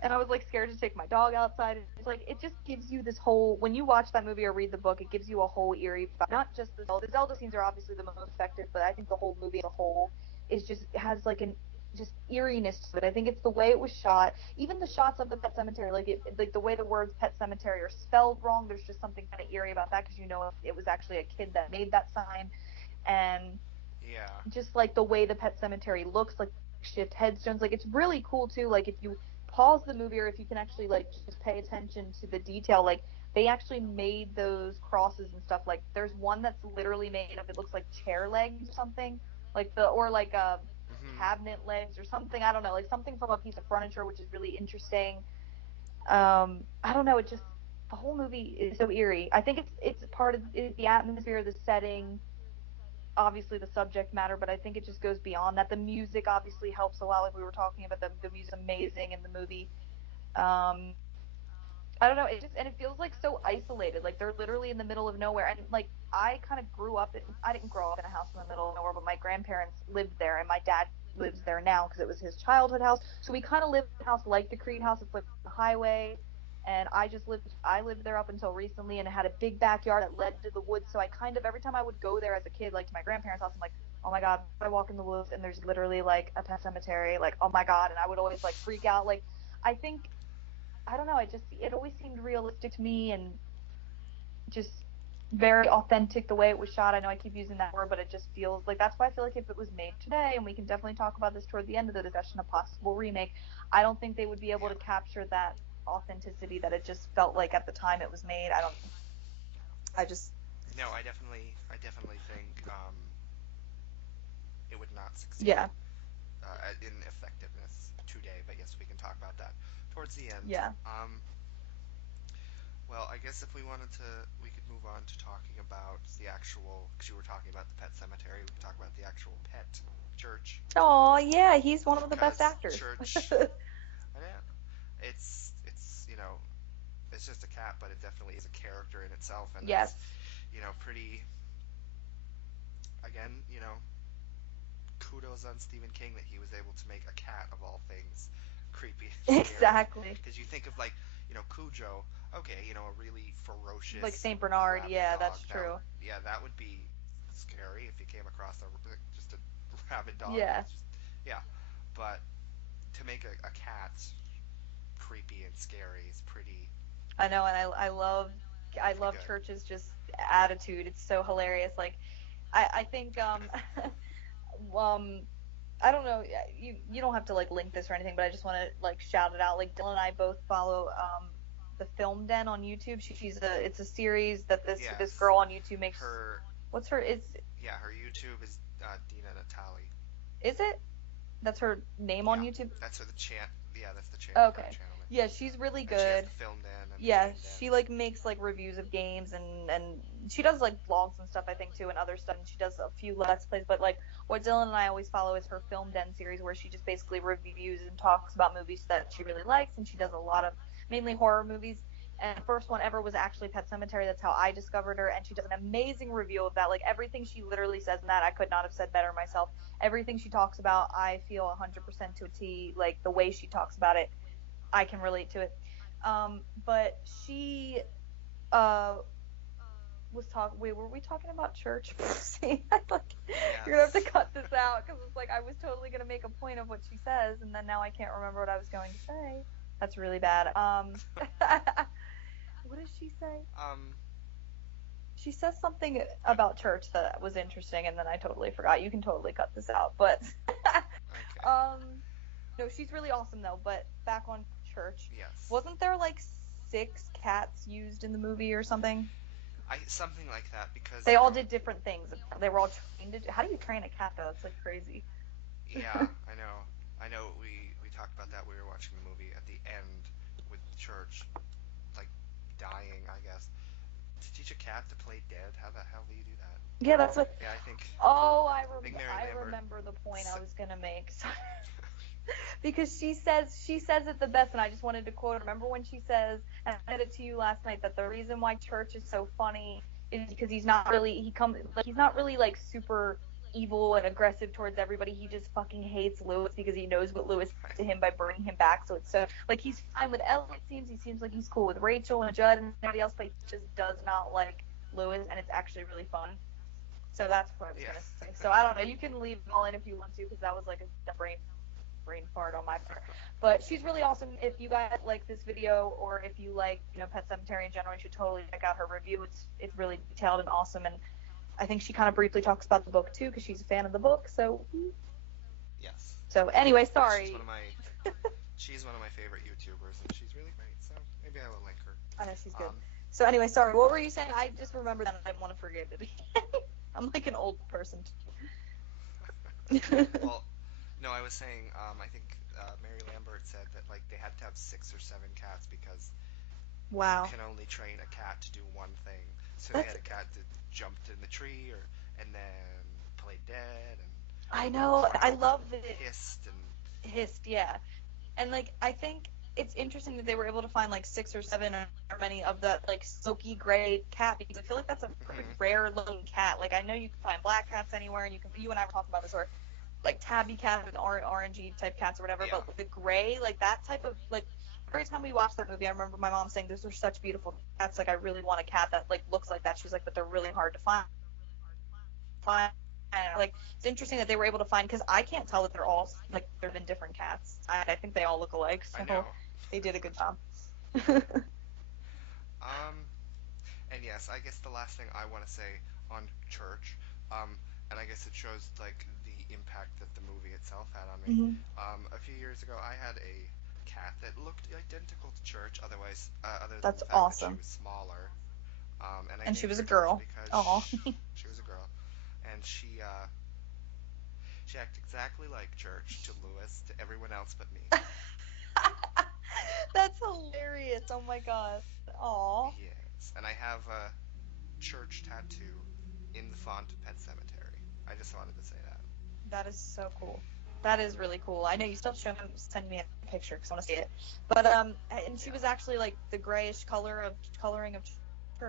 And I was like scared to take my dog outside. It's like it just gives you this whole when you watch that movie or read the book, it gives you a whole eerie vibe. Not just the Zelda scenes are obviously the most effective, but I think the whole movie as a whole is just has like an just eeriness to it. I think it's the way it was shot, even the shots of the pet cemetery, like the way the words pet cemetery are spelled wrong. There's just something kind of eerie about that because it was actually a kid that made that sign, and Yeah. just like the way the pet cemetery looks, like shift headstones, like it's really cool too. Like if you pause the movie or if you can actually like just pay attention to the detail, like they actually made those crosses and stuff. Like there's one that's literally made of it looks like chair legs or something, like the or like Mhm. cabinet legs or something. I don't know, like something from a piece of furniture, which is really interesting. I don't know. It just the whole movie is so eerie. I think it's part of the atmosphere, the setting, obviously the subject matter, but I think it just goes beyond that. The music obviously helps a lot, like we were talking about. The music amazing in the movie. Um, I don't know. It just and it feels like so isolated. Like they're literally in the middle of nowhere. And like I kind of grew up. I didn't grow up in a house in the middle of nowhere, but my grandparents lived there, and my dad lives there now because it was his childhood house. So we kind of lived in a house like the Creed house. It's like on the highway, and I lived there up until recently, and it had a big backyard that led to the woods. So I kind of every time I would go there as a kid, like to my grandparents' house, I'm like, oh my god, I walk in the woods and there's literally like a pet cemetery. Like oh my god, and I would always like freak out. Like I think I don't know. It always seemed realistic to me and just very authentic the way it was shot. I know I keep using that word, but it just feels like that's why I feel like if it was made today, and we can definitely talk about this toward the end of the discussion, a possible remake, I don't think they would be able Yeah. to capture that authenticity that it just felt like at the time it was made. I don't. I just. No, I definitely think it would not succeed Yeah. in effectiveness today. But yes, we can talk about that towards the end. Yeah. Well, I guess if we wanted to, we could move on to talking about the actual. Because you were talking about the pet cemetery, we could talk about the actual pet church. Oh yeah, he's one of the best Because actors. church, I know, it's just a cat, but it definitely is a character in itself, and Yes. it's pretty. Again, kudos on Stephen King that he was able to make a cat of all things creepy and scary. Exactly. Because you think of like Cujo, okay, a really Like ferocious Saint Bernard. rabid Yeah, dog. that's Now, true. yeah, that would be scary if you came across just a rabid dog. Yeah. It's just yeah, but to make a cat creepy and scary is I know, and I love good. Church's just attitude. It's so hilarious. Like I think um I don't know, you don't have to like link this or anything, but I just want to like shout it out. Like Dylan and I both follow the Film Den on YouTube. It's a series that this Yes. girl on YouTube makes. Her. What's her? Yeah, her YouTube is Dina Natali. Is it? That's her name on Yeah, YouTube? that's the chant. Yeah, that's the channel. Her Okay. channel name. Yeah, she's really And she has good. the Film Den and the Yeah, Game Den. she like makes like reviews of games and she does like vlogs and stuff I think too and other stuff, and she does a few let's plays, but like what Dylan and I always follow is her Film Den series where she just basically reviews and talks about movies that she really likes, and she does a lot of mainly horror movies. And the first one ever was actually Pet Sematary. That's how I discovered her, and she does an amazing review of that. Like everything she literally says in that, I could not have said better myself. Everything she talks about, I feel 100% to a T. Like the way she talks about it, I can relate to it. But she was talking. Wait, were we talking about church? See, like, you're gonna have to Yes. cut this out because it's like I was totally gonna make a point of what she says, and then now I can't remember what I was going to say. That's really bad. What does she say? Um. She says something about church that was interesting, and then I totally forgot. You can totally cut this out, but Okay. um, no, she's really awesome though. But back on church, Yes. wasn't there like 6 cats used in the movie or something? Something like that because They all did different things. They were all trained to. How do you train a cat though? It's like crazy. Yeah, I know. I know. We talked about that. We were watching the movie at the end with Church, like dying. I guess to teach a cat to play dead. How the hell do you do that? Yeah, that's what. Yeah, I think. Oh, I think Mary I Lambert. remember the point I was gonna make. Because she says it the best, and I just wanted to quote. Remember when she says, and I said it to you last night, that the reason why Church is so funny is because he's not really like super evil and aggressive towards everybody. He just fucking hates Lewis because he knows what Lewis did to him by bringing him back. So it's so like he's fine with Ellie. He seems like he's cool with Rachel and Judd and everybody else, but he just does not like Lewis, and it's actually really fun. So that's what I was Yeah. gonna say. So I don't know. You can leave it all in if you want to, because that was like a brain fart on my part. But she's really awesome. If you guys like this video, or if you like, Pet Cemetery in general, you should totally check out her review. It's really detailed and awesome, and I think she kind of briefly talks about the book too because she's a fan of the book. Yes. So anyway, She's one sorry. of my. She's one of my favorite YouTubers, and she's really great. So maybe I will link her. I know she's good. Um. So anyway, sorry. What were you saying? I just remembered that and I didn't want to forget it. I'm like an old person. Well, no, I was saying. I think Mary Lambert said that like they had to have 6 or 7 cats because you Wow. can only train a cat to do one thing. So they That's had a cat that jumped in the tree, and then played dead, and I know. I love that it hissed, and hissed, yeah. And like I think it's interesting that they were able to find like 6 or 7 or many of that like silky gray cat, because I feel like that's a pretty mhm, rare looking cat. Like I know you can find black cats anywhere, and you and I were talking about this, or like tabby cats and orangey type cats or whatever. yeah, But the gray, like that type of like every time we watched that movie, I remember my mom saying, "Those are such beautiful cats. Like I really want a cat that like looks like that." She's like, "But they're really hard to find." Like it's interesting that they were able to find, because I can't tell that they're all like they're been different cats. I think they all look alike, I so know. they did a good job. Um, and yes, I guess the last thing I want to say on Church, and I guess it shows like the impact that the movie itself had on me. Hmm. A few years ago, I had a cat that looked identical to Church, other than That's the fact that she awesome. was smaller. And I And she named was her a Church girl. because Oh. she was a girl, and she acted exactly like Church to Lewis, to everyone else but me. That's hilarious. Oh my god. Aw. Yes, and I have a Church tattoo in the font of Pet Cemetery. I just wanted to say that. That is so cool. That is really cool. I know you still have to send me a picture because I want to see it. But and she Yeah, was actually like the grayish coloring of church, right?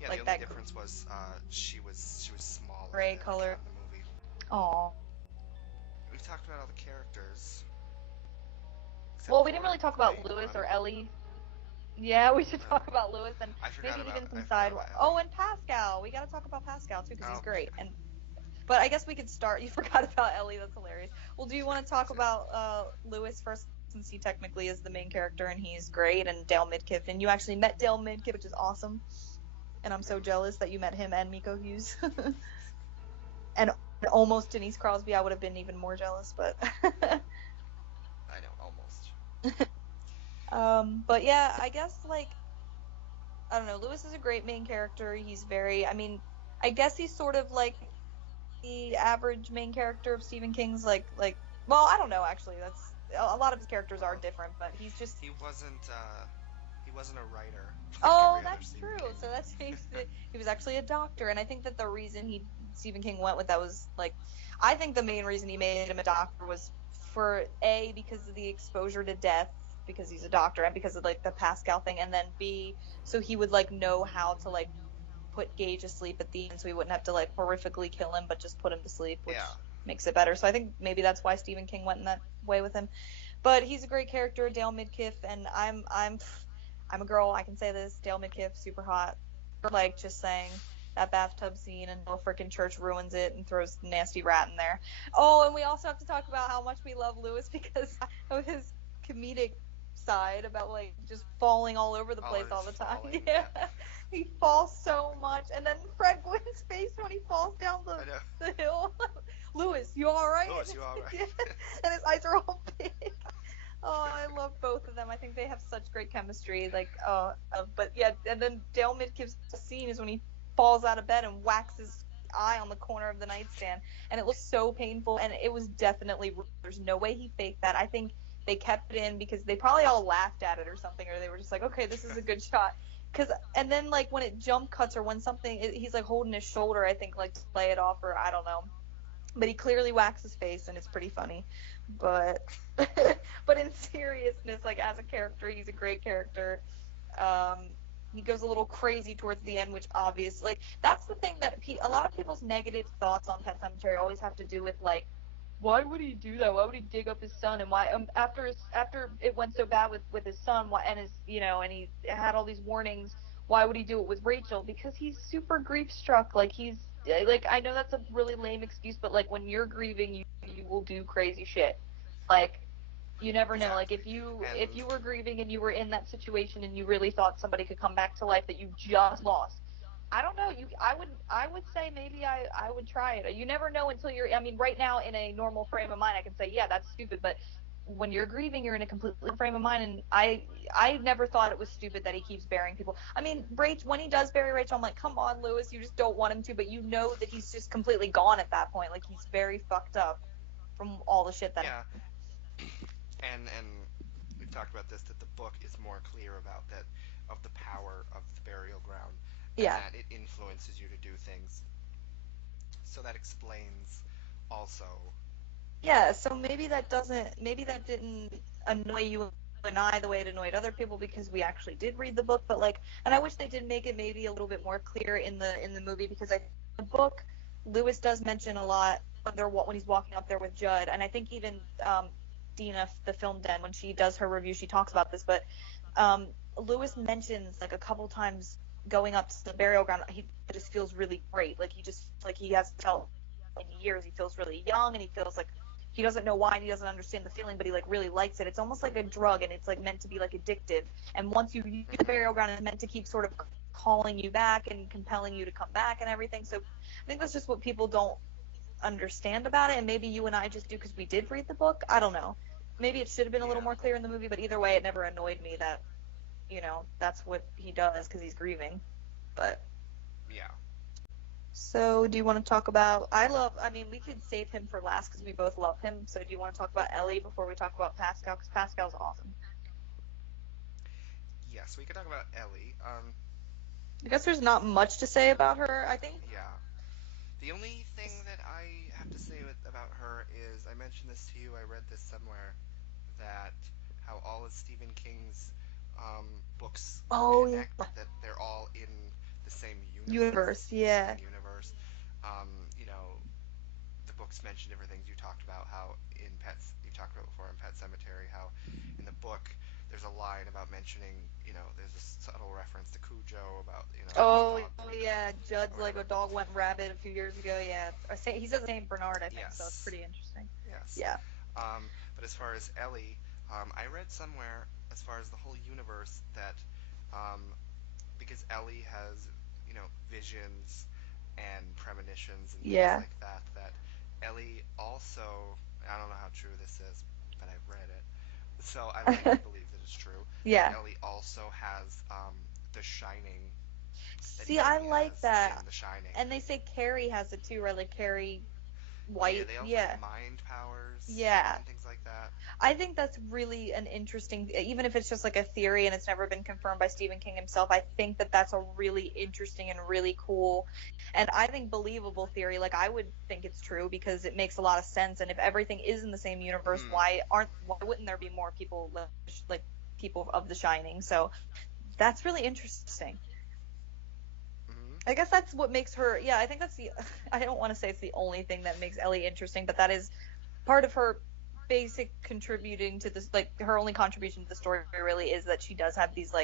yeah. The Like only that difference was she was smaller gray than the color. cat in the movie. Aw. We've talked about all the characters except Well, we didn't for really talk about Gwynne. Lewis or Ellie. Yeah, we should No, talk about Lewis and maybe even I some forgot side. about Oh, Ellie. and Pascow. We got to talk about Pascow too because he's Oh, great. But I guess we could start. You forgot about Ellie. That's hilarious. Well, do you want to talk that's it. about Lewis first, since he technically is the main character and he's great, and Dale Midkiff, and you actually met Dale Midkiff, which is awesome. And I'm so Mm, jealous that you met him and Miko Hughes. And almost Denise Crosby. I would have been even more jealous, but I know, almost. But yeah, I guess like I don't know. Lewis is a great main character. He's very. I mean, I guess he's sort of like the average main character of Stephen King's. Well, I don't know. Actually, that's a lot of his characters are Well, different, but he's just. he wasn't he wasn't a writer like Oh, every other that's Stephen true. King. So that's he was actually a doctor, and I think that the reason he Stephen King went with that was like, I think the main reason he made him a doctor was for A, because of the exposure to death because he's a doctor, and because of like the Pascow thing, and then B, so he would like know how to like put Gage asleep at the end, so he wouldn't have to like horrifically kill him, but just put him to sleep, which Yeah. makes it better. So I think maybe that's why Stephen King went in that way with him. But he's a great character, Dale Midkiff, and I'm a girl. I can say this. Dale Midkiff, super hot. Like just saying that bathtub scene, and no freaking church ruins it and throws nasty rat in there. Oh, and we also have to talk about how much we love Lewis because of his comedic side about like just falling all over the All place his all the time. falling. Yeah, Yeah. he falls so much, and then Fred Gwynn's face when he falls down I know. the hill. Lewis, you all right? Louis, you all right? Yeah, and his eyes are all big. Oh, I love both of them. I think they have such great chemistry. But yeah, and then Dale Midkiff's scene is when he falls out of bed and whacks his eye on the corner of the nightstand, and it looks so painful. And it was definitely there's no way he faked that. I think they kept it in because they probably all laughed at it or something, or they were just like, okay, this is a good shot. Cause and then like when it jump cuts or when something he's like holding his shoulder, I think like to play it off or I don't know, but he clearly whacks his face and it's pretty funny. But but in seriousness, like as a character, he's a great character. Um, he goes a little crazy towards the end, which obviously like that's the thing that a lot of people's negative thoughts on Pet Cemetery always have to do with like why would he do that? Why would he dig up his son? And why after it went so bad with his son, why and his and he had all these warnings. Why would he do it with Rachel? Because he's super grief struck. Like he's like I know that's a really lame excuse, but like when you're grieving, you will do crazy shit. Like you never know. Like Exactly. if And you were grieving and you were in that situation and you really thought somebody could come back to life that you just lost, I don't know. I would say maybe I would try it. You never know until you're. I mean, right now in a normal frame of mind, I can say yeah, that's stupid. But when you're grieving, you're in a completely different frame of mind. And I never thought it was stupid that he keeps burying people. I mean, Rachel when he does bury Rachel, I'm like, come on, Lewis, you just don't want him to. But you know that he's just completely gone at that point. Like he's very fucked up from all the shit that. yeah, and we've talked about this that the book is more clear about that of the power of the burial ground and Yeah. that it influences you to do things. So that explains also. Yeah, so maybe that didn't annoy you and I the way it annoyed other people because we actually did read the book, but like, and I wish they did make it maybe a little bit more clear in the movie because the book, Lewis does mention a lot when he's walking up there with Judd, and I think even Dina, the film den, when she does her review, she talks about this, but Lewis mentions like a couple times going up to the burial ground, he just feels really great, like he just like he has felt in years. He feels really young and he feels like he doesn't know why and he doesn't understand the feeling, but he like really likes it. It's almost like a drug and it's like meant to be like addictive. And once you use the Hmm. burial ground, it's meant to keep sort of calling you back and compelling you to come back and everything. So I think that's just what people don't understand about it. And maybe you and I just do because we did read the book. I don't know. Maybe it should have been a little Yeah, more clear in the movie, but either way, it never annoyed me that, that's what he does because he's grieving. But yeah, so, do you want to talk about? I mean, we could save him for last because we both love him. So, do you want to talk about Ellie before we talk about Pascal? Because Pascal's awesome. yes. We could talk about Ellie. I guess there's not much to say about her. I think. Yeah. The only thing that I have to say about her is I mentioned this to you. I read this somewhere that how all of Stephen King's books Oh yeah. connect, that they're all in the same Universe, universe, the yeah. same universe. You know, the books mention different things. You talked about how in Pets, you talked about before in Pet Cemetery, how in the book there's a line about mentioning, there's a subtle reference to Cujo about, his Oh dog yeah. or Judd's like a whatever. dog went rabid a few years ago. Yeah. He says Saint Bernard, I think. So it's Yes, pretty interesting. yes. Yeah. But as far as Ellie, I read somewhere as far as the whole universe that um, because Ellie has, visions and premonitions and things Yeah. like that, that Ellie also, I don't know how true this is, but I've read it, so I like to believe that it's true, that Yeah. Ellie also has the Shining, that See, I Danny like has that. in The Shining. And they say Carrie has it too, right? Like Carrie Yeah, White. they also have Yeah. mind powers Yeah. and things like that. I think that's really an interesting, even if it's just like a theory and it's never been confirmed by Stephen King himself, I think that that's a really interesting and really cool and I think believable theory. Like I would think it's true because it makes a lot of sense. And if everything is in the same universe, Mm-hmm. why wouldn't there be more people like people of The Shining? So that's really interesting. Mm-hmm. I guess that's what makes her. Yeah, I think that's the. I don't want to say it's the only thing that makes Ellie interesting, but that is part of her basic contributing to this, like her only contribution to the story really is that she does have these like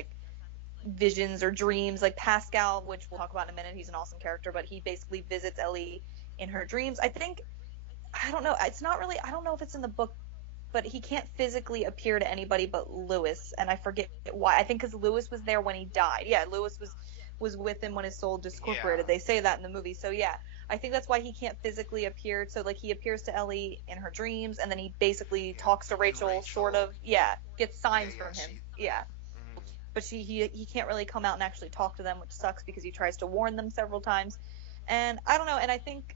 visions or dreams, like Pascow, which we'll talk about in a minute. He's an awesome character, but he basically visits Ellie in her dreams. I think, I don't know, it's not really, I don't know if it's in the book, but he can't physically appear to anybody but Lewis, and I forget why. I think because Lewis was there when he died. Yeah, Lewis was with him when his soul discorporated. Yeah. They say that in the movie. So yeah, I think that's why he can't physically appear. So like he appears to Ellie in her dreams, and then he basically Yeah. talks to And Rachel, sort Rachel. of. Yeah, gets Yeah, signs yeah. from him. She. Yeah, Mm, but he can't really come out and actually talk to them, which sucks because he tries to warn them several times. And I don't know. And I think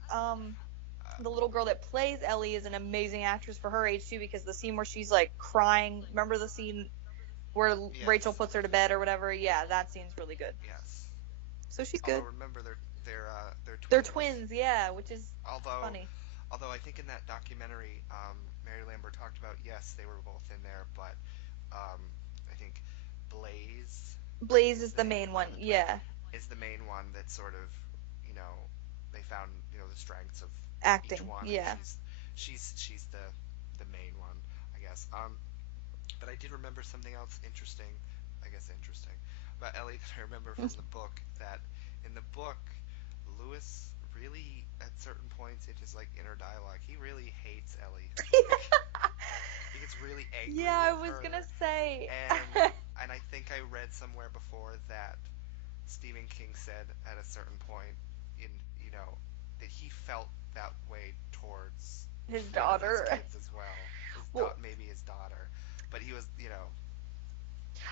the little girl that plays Ellie is an amazing actress for her age too, because the scene where she's like crying, remember the scene where Rachel yes. puts her to bed or whatever? Yeah, that scene's really good. Yes. So she's Although good. remember they're They're twins. twins, yeah, which is Although funny. although I think in that documentary, Mary Lambert talked about, yes, they were both in there, but um, I think Blaze Blaze is is the the name of main the one, one that played yeah. is the main one that sort of, you know, they found, the strengths of each Acting, one, and yeah. she's the main one, I guess. But I did remember something else interesting, I guess interesting, about Ellie that I remember from the book, that in the book, Lewis really, at certain points in his, like, inner dialogue, he really hates Ellie. Like, he gets really angry Yeah, I with was gonna her, say. and I think I read somewhere before that Stephen King said at a certain point in, that he felt that way towards His one of his daughter. kids as well. Well, Maybe his daughter, but he was,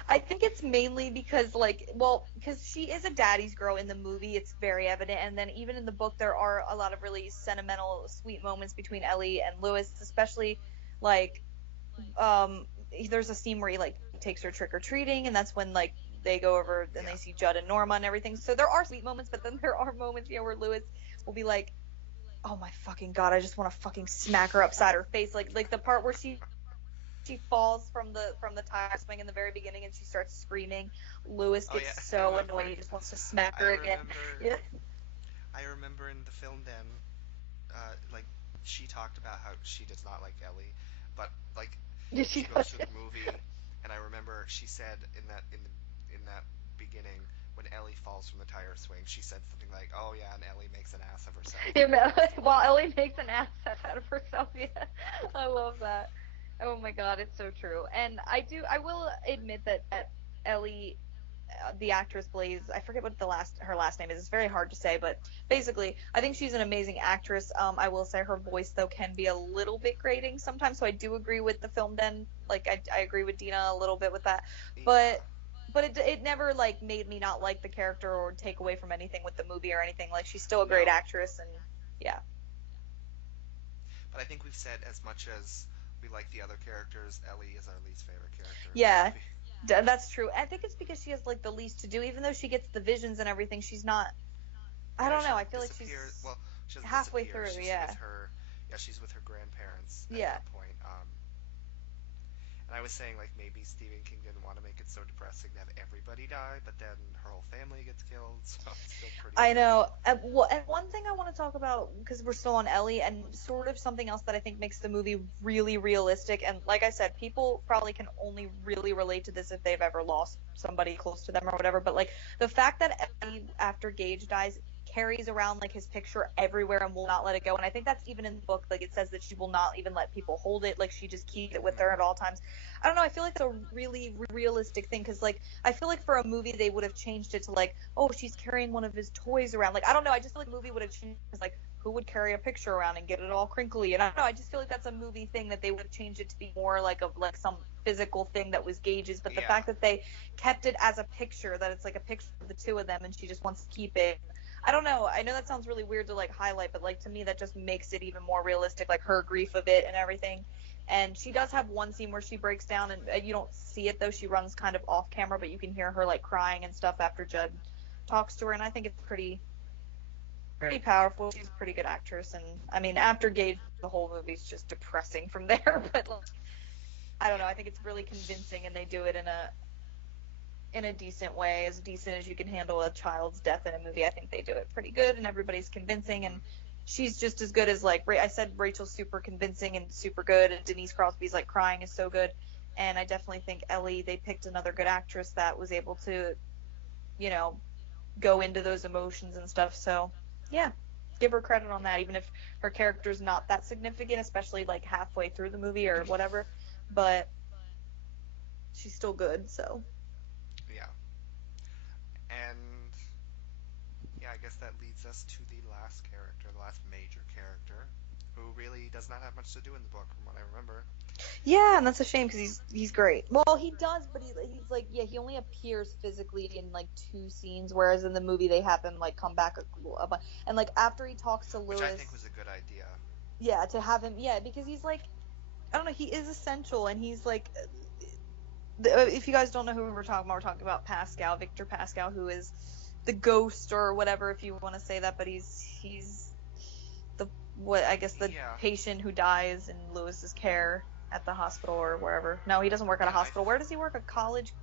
I think it's mainly because, like, well, because she is a daddy's girl in the movie, it's very evident. And then even in the book, there are a lot of really sentimental, sweet moments between Ellie and Lewis, especially like, um, there's a scene where he like takes her trick or treating, and that's when like they go over and they yeah, see Judd and Norma and everything. So there are sweet moments, but then there are moments, where Lewis will be like, "Oh my fucking god, I just want to fucking smack her upside her face," like the part where she falls from the tire swing in the very beginning and she starts screaming. Lewis oh gets yeah, so annoyed he just wants to smack I her again. remember, Yeah. I remember in the film den, like, she talked about how she does not like Ellie, but like Did she she goes through doesn't? the movie, and I remember she said in that beginning, when Ellie falls from the tire swing, she said something like, "Oh yeah, and Ellie makes an ass of herself," Yeah, and that was the while line. Ellie makes an ass out of herself. Yeah, I love that. Oh my god, it's so true. And I will admit that Ellie, the actress Blaze, I forget what her last name is. It's very hard to say, but basically, I think she's an amazing actress. I will say her voice though can be a little bit grating sometimes. So I do agree with the film den. Like I agree with Dina a little bit with that, but. Yeah, It never like made me not like the character or take away from anything with the movie or anything. Like she's still a great no, actress and yeah. but I think we've said, as much as we like the other characters, Ellie is our least favorite character in the Yeah, movie. that's true. I think it's because she has like the least to do. Even though she gets the visions and everything, she's not. I Yeah, don't she know. I like feel like she's disappears. Well, she doesn't halfway disappear. through. Yeah, She's with her grandparents at yeah. that point. And I was saying, like, maybe Stephen King didn't want to make it so depressing to have everybody die, but then her whole family gets killed, so it's still pretty I depressing. know. And one thing I want to talk about because we're still on Ellie, and sort of something else that I think makes the movie really realistic. And like I said, people probably can only really relate to this if they've ever lost somebody close to them or whatever. But like the fact that Ellie, after Gage dies, carries around like his picture everywhere and will not let it go. And I think that's even in the book. Like it says that she will not even let people hold it. Like she just keeps it with her Mm-hmm. at all times. I don't know. I feel like it's a really realistic thing because like I feel like for a movie they would have changed it to like, oh, she's carrying one of his toys around. Like I don't know. I just feel like the movie would have changed like who would carry a picture around and get it all crinkly? And I don't know, I just feel like that's a movie thing that they would have changed it to be more like some physical thing that was Gage's. But the Yeah. fact that they kept it as a picture, that it's like a picture of the two of them, and she just wants to keep it. I don't know. I know that sounds really weird to like highlight, but like to me that just makes it even more realistic, like her grief of it and everything. And she does have one scene where she breaks down, and you don't see it though. She runs kind of off camera, but you can hear her like crying and stuff after Judd talks to her, and I think it's pretty powerful. She's a pretty good actress, and I mean, after Gage, the whole movie's just depressing from there. But like, I don't know. Yeah. I think it's really convincing, and they do it in a decent way, as decent as you can handle a child's death in a movie. I think they do it pretty good, and everybody's convincing, and Mm-hmm. she's just as good as like I said. Rachel's super convincing and super good, and Denise Crosby's like crying is so good, and I definitely think Ellie. They picked another good actress that was able to, you know, go into those emotions and stuff. So yeah, give her credit on that, even if her character's not that significant, especially like halfway through the movie or whatever. But she's still good. So Yeah. And yeah, I guess that leads us to the last character, the last major character, who really does not have much to do in the book, from what I remember. yeah, and that's a shame because he's great. Well, he does, but he's like yeah, he only appears physically in like two scenes, whereas in the movie they have him like come back a bunch. And like after he talks to Which I Lewis, think was a good idea. yeah, to have him, yeah, because he's like I don't know, he is essential, and he's like if you guys don't know who we're talking about Pascow, Victor Pascow, who is the ghost or whatever, if you want to say that, but he's the what I guess the Yeah. patient who dies in Lewis's care at the hospital or wherever. No, he doesn't work at a Yeah, hospital. Where does he work? A college?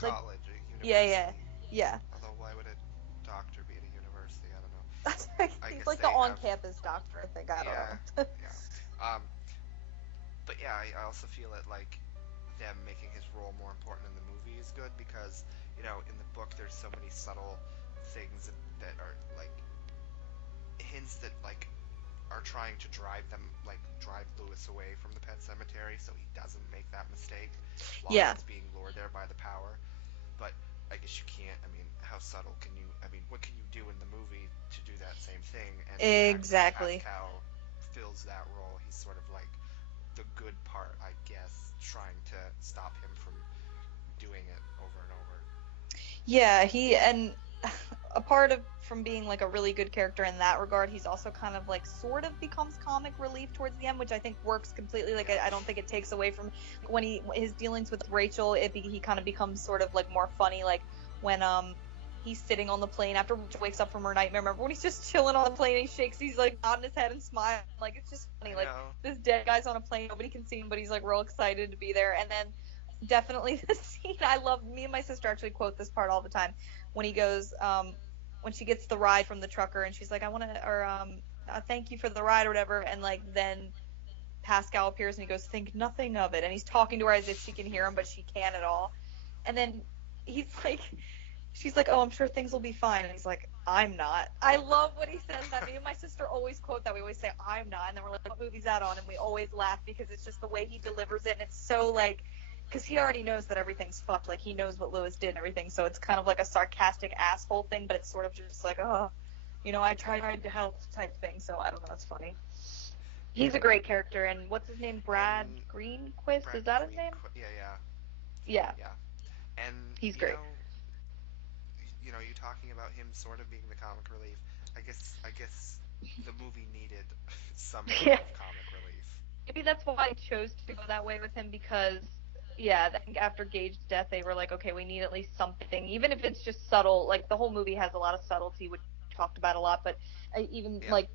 Like college, a yeah, yeah, university. yeah. Although, why would a doctor be at a university? I don't know. That's right. I He's guess like the they have. on-campus doctor. I think I don't Yeah, know. yeah. But yeah, I also feel that like them making his role more important in the movie is good because in the book there's so many subtle things that are like hints that like are trying to drive Lewis away from the pet cemetery so he doesn't make that mistake while Yeah, he's being lured there by the power. But I guess you can't. I mean, how subtle can you? I mean, what can you do in the movie to do that same thing? And exactly. Pascal fills that role. He's sort of like the good part, I guess, trying to stop him from doing it over and over. Yeah, he and a part of from being like a really good character in that regard, he's also kind of like sort of becomes comic relief towards the end, which I think works completely. Like Yeah. I don't think it takes away from when his dealings with Rachel. He kind of becomes sort of like more funny, like when he's sitting on the plane after Rachel wakes up from her nightmare. Remember when he's just chilling on the plane and he shakes, he's like nodding his head and smiling. Like it's just funny. I Like know. this dead guy's on a plane, nobody can see him, but he's like real excited to be there. And then definitely the scene I love. Me and my sister actually quote this part all the time when he goes, when she gets the ride from the trucker and she's like, I want to, or thank you for the ride or whatever, and like then Pascal appears and he goes, think nothing of it, and he's talking to her as if she can hear him, but she can't at all, and then he's like, she's like, oh, I'm sure things will be fine, and he's like, I'm not. I love when he says that. Me and my sister always quote that. We always say, I'm not, and then we're like, what movie's that on? And we always laugh because it's just the way he delivers it, and it's so like, because he already knows that everything's fucked. Like he knows what Lewis did and everything, so it's kind of like a sarcastic asshole thing, but it's sort of just like, oh, I tried to help type thing. So I don't know, it's funny. He's a great character, and what's his name? Brad And Greenquist, Brad is that his Green, name? yeah, yeah, Yeah, yeah. And he's great. you talking about him sort of being the comic relief. I guess the movie needed some form Yeah, of comic relief. maybe that's why I chose to go that way with him because, yeah, I think after Gage's death, they were like, okay, we need at least something, even if it's just subtle. Like the whole movie has a lot of subtlety, which we talked about a lot, but even Yeah, like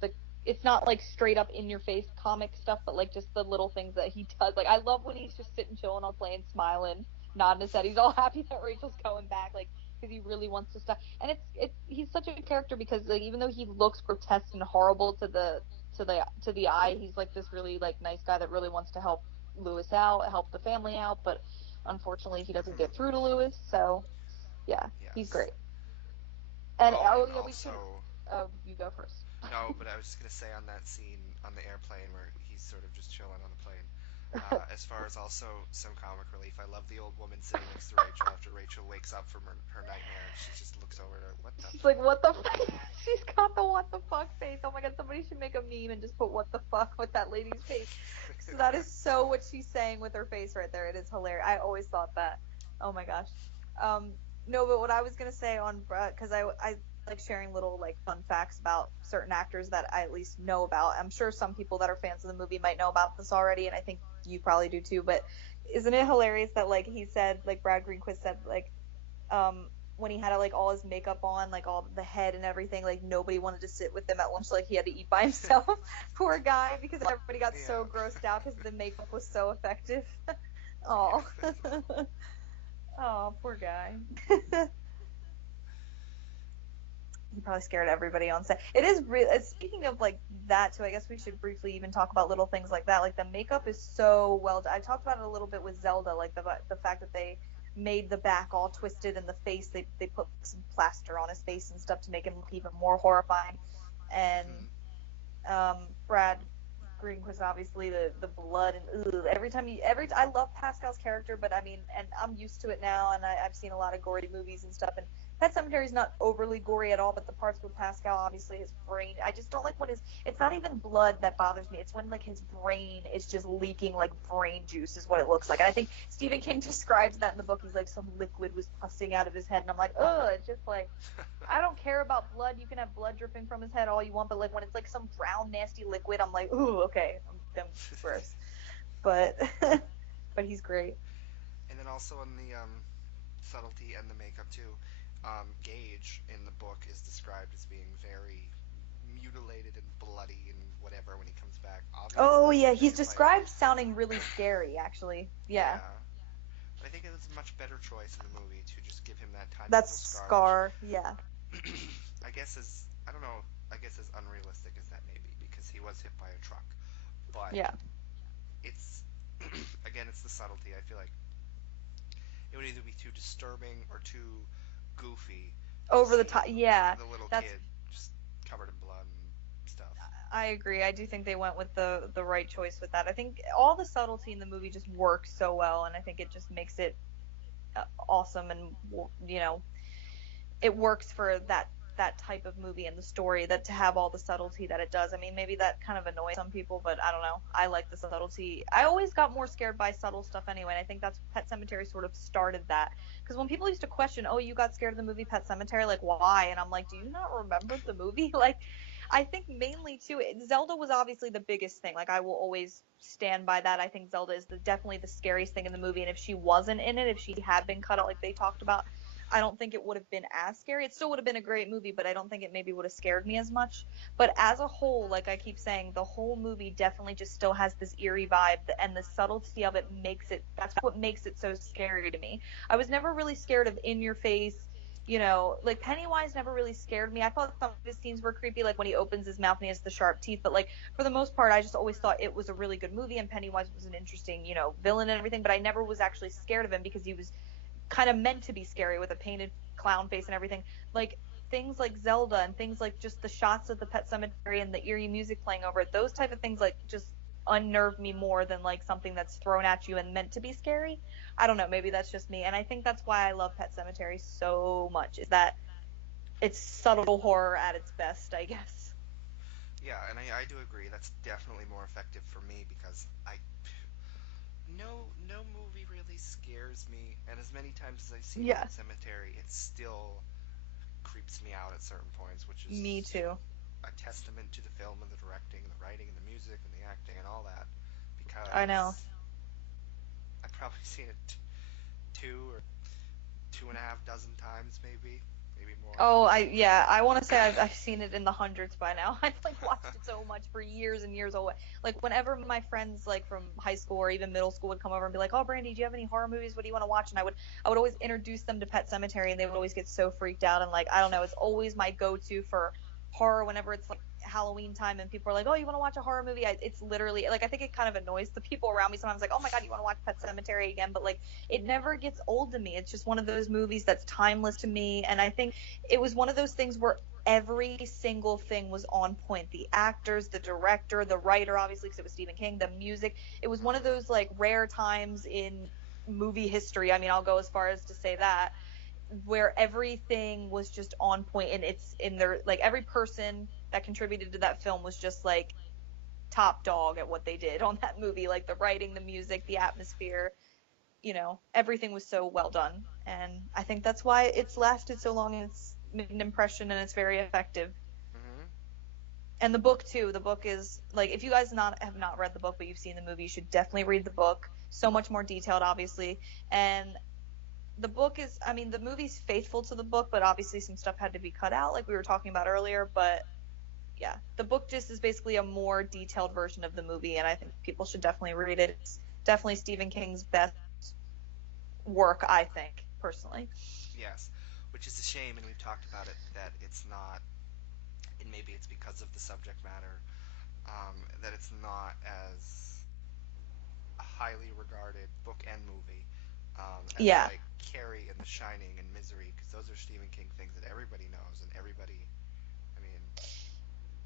it's not like straight up in your face comic stuff, but like just the little things that he does. Like I love when he's just sitting chilling on plane, smiling, nodding his head. He's all happy that Rachel's coming back, like because he really wants to stop. And it's he's such a good character because like even though he looks grotesque and horrible to the eye, he's like this really like nice guy that really wants to help Lewis out, help the family out, but unfortunately he doesn't hmm get through to Lewis. So yeah, he's yes. great. And Oh, oh and yeah, we should. also Oh, you go first. no, but I was just gonna say on that scene on the airplane where he's sort of just chilling on the plane. As far as also some comic relief, I love the old woman sitting next to Rachel after Rachel Rachel wakes up from her nightmare and she just looks over at her. What the? She's like, what the fuck? She's got the what the fuck face. Oh my god, somebody should make a meme and just put what the fuck with that lady's face. So that is so what she's saying with her face right there. It is hilarious. I always thought that. Oh my gosh. Um, no, but what I was gonna say on because I like sharing little like fun facts about certain actors that I at least know about. I'm sure some people that are fans of the movie might know about this already, and I think you probably do too. But isn't it hilarious that like he said, like Brad Greenquist said, like when he had like all his makeup on, like all the head and everything, like nobody wanted to sit with him at lunch, like he had to eat by himself. Poor guy, because everybody got so grossed out because the makeup was so effective. Oh, oh, poor guy. He probably scared everybody on set. It is real. Speaking of like that too, I guess we should briefly even talk about little things like that. Like the makeup is so well done. I talked about it a little bit with Zelda, like the fact that they made the back all twisted and the face they put some plaster on his face and stuff to make him look even more horrifying. And Hmm. Brad Greenquist, obviously the blood and I love Pascow's character, but I mean, and I'm used to it now, and I've seen a lot of gory movies and stuff, and Pet Sematary is not overly gory at all, but the parts with Pascow, obviously his brain, I just don't like when it's not even blood that bothers me, it's when like his brain is just leaking like brain juice is what it looks like, and I think Stephen King describes that in the book. He's like, some liquid was pussing out of his head, and I'm like, ugh, it's just like, I don't care about blood. You can have blood dripping from his head all you want, but like when it's like some brown nasty liquid, I'm like, ooh, okay, I'm gross. But but he's great. And then also in the subtlety and the makeup too. Gage in the book is described as being very mutilated and bloody and whatever when he comes back. Oh Obviously, yeah, he's played by described sounding really scary, actually. Yeah, yeah, but I think it was a much better choice in the movie to just give him that tiny that's little scar, which Scar. Yeah, I guess is I don't know. I guess as unrealistic as that may be because he was hit by a truck, but yeah. it's again it's the subtlety. I feel like it would either be too disturbing or too goofy to Over the top. see Yeah, the little that's. kid just covered in blood and stuff. I agree. I do think they went with the right choice with that. I think all the subtlety in the movie just works so well, and I think it just makes it awesome, and you know, it works for that type of movie and the story, that to have all the subtlety that it does. I mean, maybe that kind of annoys some people, but I don't know. I like the subtlety. I always got more scared by subtle stuff anyway, and I think that's Pet Sematary sort of started that. Because when people used to question, oh, you got scared of the movie Pet Sematary, like why? And I'm like, do you not remember the movie? Like, I think mainly too, Zelda was obviously the biggest thing. Like I will always stand by that. I think Zelda is definitely the scariest thing in the movie, and if she wasn't in it, if she had been cut out like they talked about, I don't think it would have been as scary. It still would have been a great movie, but I don't think it maybe would have scared me as much. But as a whole, like I keep saying, the whole movie definitely just still has this eerie vibe, and the subtlety of it makes it, that's what makes it so scary to me. I was never really scared of in your face, like Pennywise never really scared me. I thought some of his scenes were creepy, like when he opens his mouth and he has the sharp teeth, but like for the most part, I just always thought it was a really good movie, and Pennywise was an interesting, villain and everything, but I never was actually scared of him because he was kind of meant to be scary with a painted clown face and everything. Like things like Zelda and things like just the shots of the Pet Cemetery and the eerie music playing over it, those type of things like just unnerve me more than like something that's thrown at you and meant to be scary. I don't know, maybe that's just me. And I think that's why I love Pet Cemetery so much, is that it's subtle horror at its best, I guess. Yeah, and I do agree. That's definitely more effective for me because I no movie really scares me, and as many times as I've seen Yeah, Pet Cemetery, it still creeps me out at certain points, which me is too. a testament to the film and the directing and the writing and the music and the acting and all that. I know. Because I've probably seen it two or two and a half dozen times, maybe more. Oh, I want to say I've seen it in the hundreds by now. I've like watched it so much for years and years away. Like whenever my friends like from high school or even middle school would come over and be like, "Oh, Brandi, do you have any horror movies? What do you want to watch?" And I would always introduce them to Pet Cemetery, and they would always get so freaked out, and like I don't know, it's always my go-to for horror whenever it's like Halloween time and people are like, "Oh, you want to watch a horror movie?" It's literally like I think it kind of annoys the people around me sometimes, like, "Oh my god, you want to watch Pet Cemetery again?" But like it never gets old to me. It's just one of those movies that's timeless to me, and I think it was one of those things where every single thing was on point. The actors, the director, the writer, obviously, because it was Stephen King, the music. It was one of those like rare times in movie history. I mean, I'll go as far as to say that, where everything was just on point, and it's in their, like, every person that contributed to that film was just like top dog at what they did on that movie. Like the writing, the music, the atmosphere, everything was so well done. And I think that's why it's lasted so long and it's made an impression and it's very effective. Hmm. And the book too. The book is like, if you guys have not read the book but you've seen the movie, you should definitely read the book. So much more detailed, obviously. And the book is, I mean, the movie's faithful to the book, but obviously some stuff had to be cut out, like we were talking about earlier. But yeah, the book just is basically a more detailed version of the movie, and I think people should definitely read it. It's definitely Stephen King's best work, I think, personally. Yes, which is a shame, and we've talked about it, that it's not, and maybe it's because of the subject matter, that it's not as a highly regarded book and movie as Yeah. like Carrie and The Shining and Misery, because those are Stephen King things that everybody knows and everybody. I mean,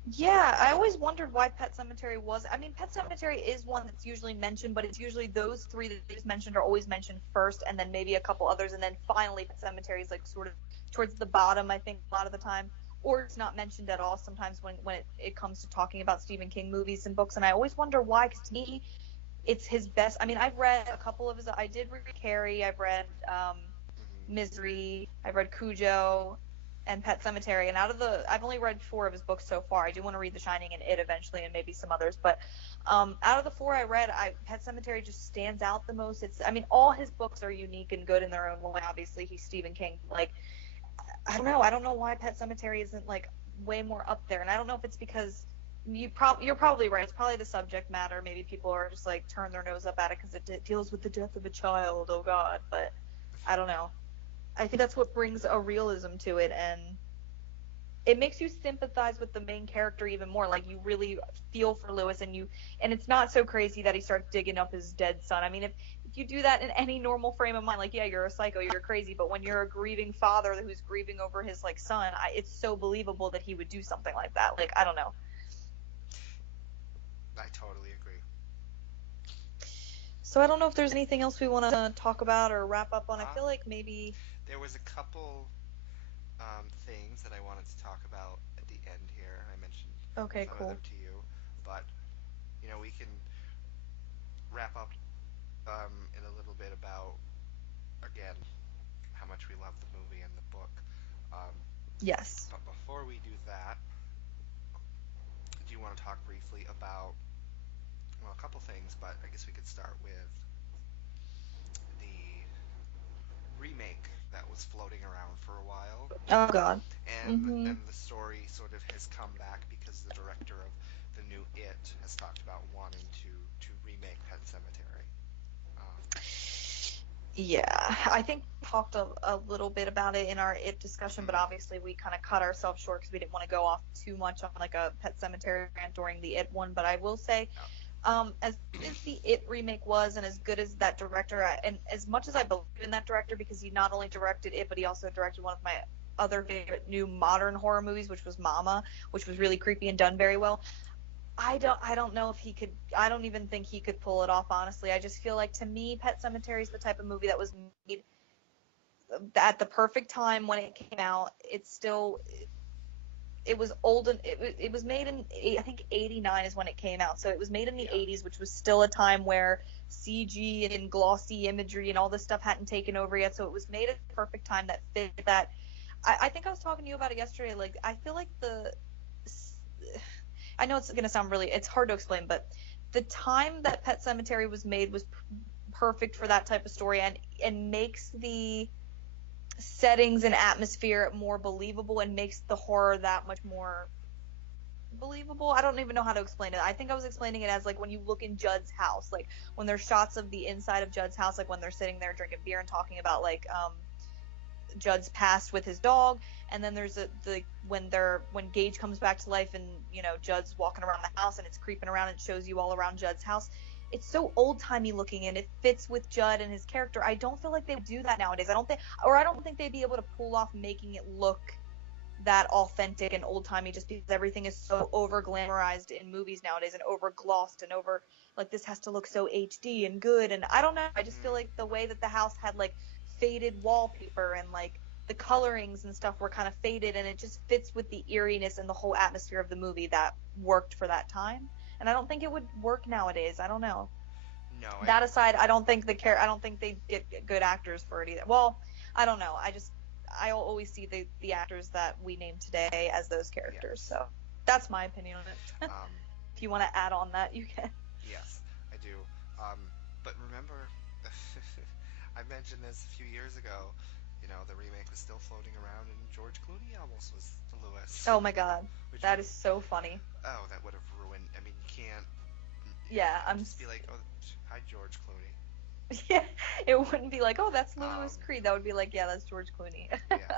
Yeah, I always wondered why Pet Cemetery was. I mean, Pet Cemetery is one that's usually mentioned, but it's usually those three that you just mentioned are always mentioned first, and then maybe a couple others, and then finally Pet Cemetery is like sort of towards the bottom, I think, a lot of the time. Or it's not mentioned at all sometimes when it comes to talking about Stephen King movies and books, and I always wonder why, because to me, it's his best. I mean, I've read a couple of his. I did read Carrie. I've read hmm. Misery. I've read Cujo, and Pet Cemetery. And I've only read 4 of his books so far. I do want to read The Shining and It eventually, and maybe some others. But out of the 4 I read, Pet Cemetery just stands out the most. I mean, all his books are unique and good in their own way. Obviously, he's Stephen King. Like, I don't know. I don't know why Pet Cemetery isn't like way more up there. And I don't know if it's because you're probably right. It's probably the subject matter. Maybe people are just like turn their nose up at it because it deals with the death of a child. Oh God, but I don't know. I think that's what brings a realism to it, and it makes you sympathize with the main character even more. Like you really feel for Lewis, and it's not so crazy that he starts digging up his dead son. I mean, if you do that in any normal frame of mind, like yeah, you're a psycho, you're crazy. But when you're a grieving father who's grieving over his like son, it's so believable that he would do something like that. Like I don't know. I totally agree. So I don't know if there's anything else we want to talk about or wrap up on. I feel Um, like maybe. there was a couple things that I wanted to talk about at the end here. I mentioned Okay, some of them cool. to you, but we can wrap up in a little bit about, again, how much we love the movie and the book. Um, Yes. but before we do that, do you want to talk briefly about, well, a couple things, but I guess we could start with the remake that was floating around for a while, Oh God. and Mhm. then the story sort of has come back because the director of the new It has talked about wanting to remake Pet Cemetery. Um, Yeah, I think we talked a little bit about it in our It discussion, but mhm, obviously we kind of cut ourselves short because we didn't want to go off too much on like a Pet Cemetery rant during the It one. But I will say, as good as the It remake was, and as good as that director, and as much as I believe in that director because he not only directed It, but he also directed one of my other favorite new modern horror movies, which was Mama, which was really creepy and done very well. I don't know if he could. I don't even think he could pull it off, honestly. I just feel like, to me, Pet Cemetery is the type of movie that was made at the perfect time when it came out. It was old, and it was made in, I think 89 is when it came out. So it was made in the yeah, 80s, which was still a time where CG and glossy imagery and all this stuff hadn't taken over yet. So it was made at the perfect time that fit that. I think I was talking to you about it yesterday. Like, I feel like I know it's going to sound really, it's hard to explain, but the time that Pet Cemetery was made was perfect for that type of story, and makes the settings and atmosphere more believable, and makes the horror that much more believable. I don't even know how to explain it. I think I was explaining it as like when you look in Judd's house, like when there's shots of the inside of Judd's house, like when they're sitting there drinking beer and talking about like Judd's past with his dog, and then there's the when Gage comes back to life, and Judd's walking around the house and it's creeping around and shows you all around Judd's house. It's so old timey looking, and it fits with Judd and his character. I don't feel like they would do that nowadays. I don't think they'd be able to pull off making it look that authentic and old-timey, just because everything is so over-glamorized in movies nowadays and over-glossed and over, like, this has to look so HD and good. And I don't know, I just feel Mm. like the way that the house had, like, faded wallpaper and, like, the colorings and stuff were kind of faded, and it just fits with the eeriness and the whole atmosphere of the movie that worked for that time. And I don't think it would work nowadays. I don't know. No, That aside, I don't think they get good actors for it either. Well, I don't know. I always see the actors that we name today as those characters. yes. So that's my opinion on it. Um, If you want to add on that, you can. yes, I do. But remember, I mentioned this a few years ago. The remake was still floating around, and George Clooney almost was the Lewis, Oh my god, which that would is so funny. that would have ruined. I mean, you can't. Yeah, It would just be like, oh, hi George Clooney. yeah, it wouldn't be like, oh, that's Um, Louis Creed. That would be like, yeah, that's George Clooney. yeah,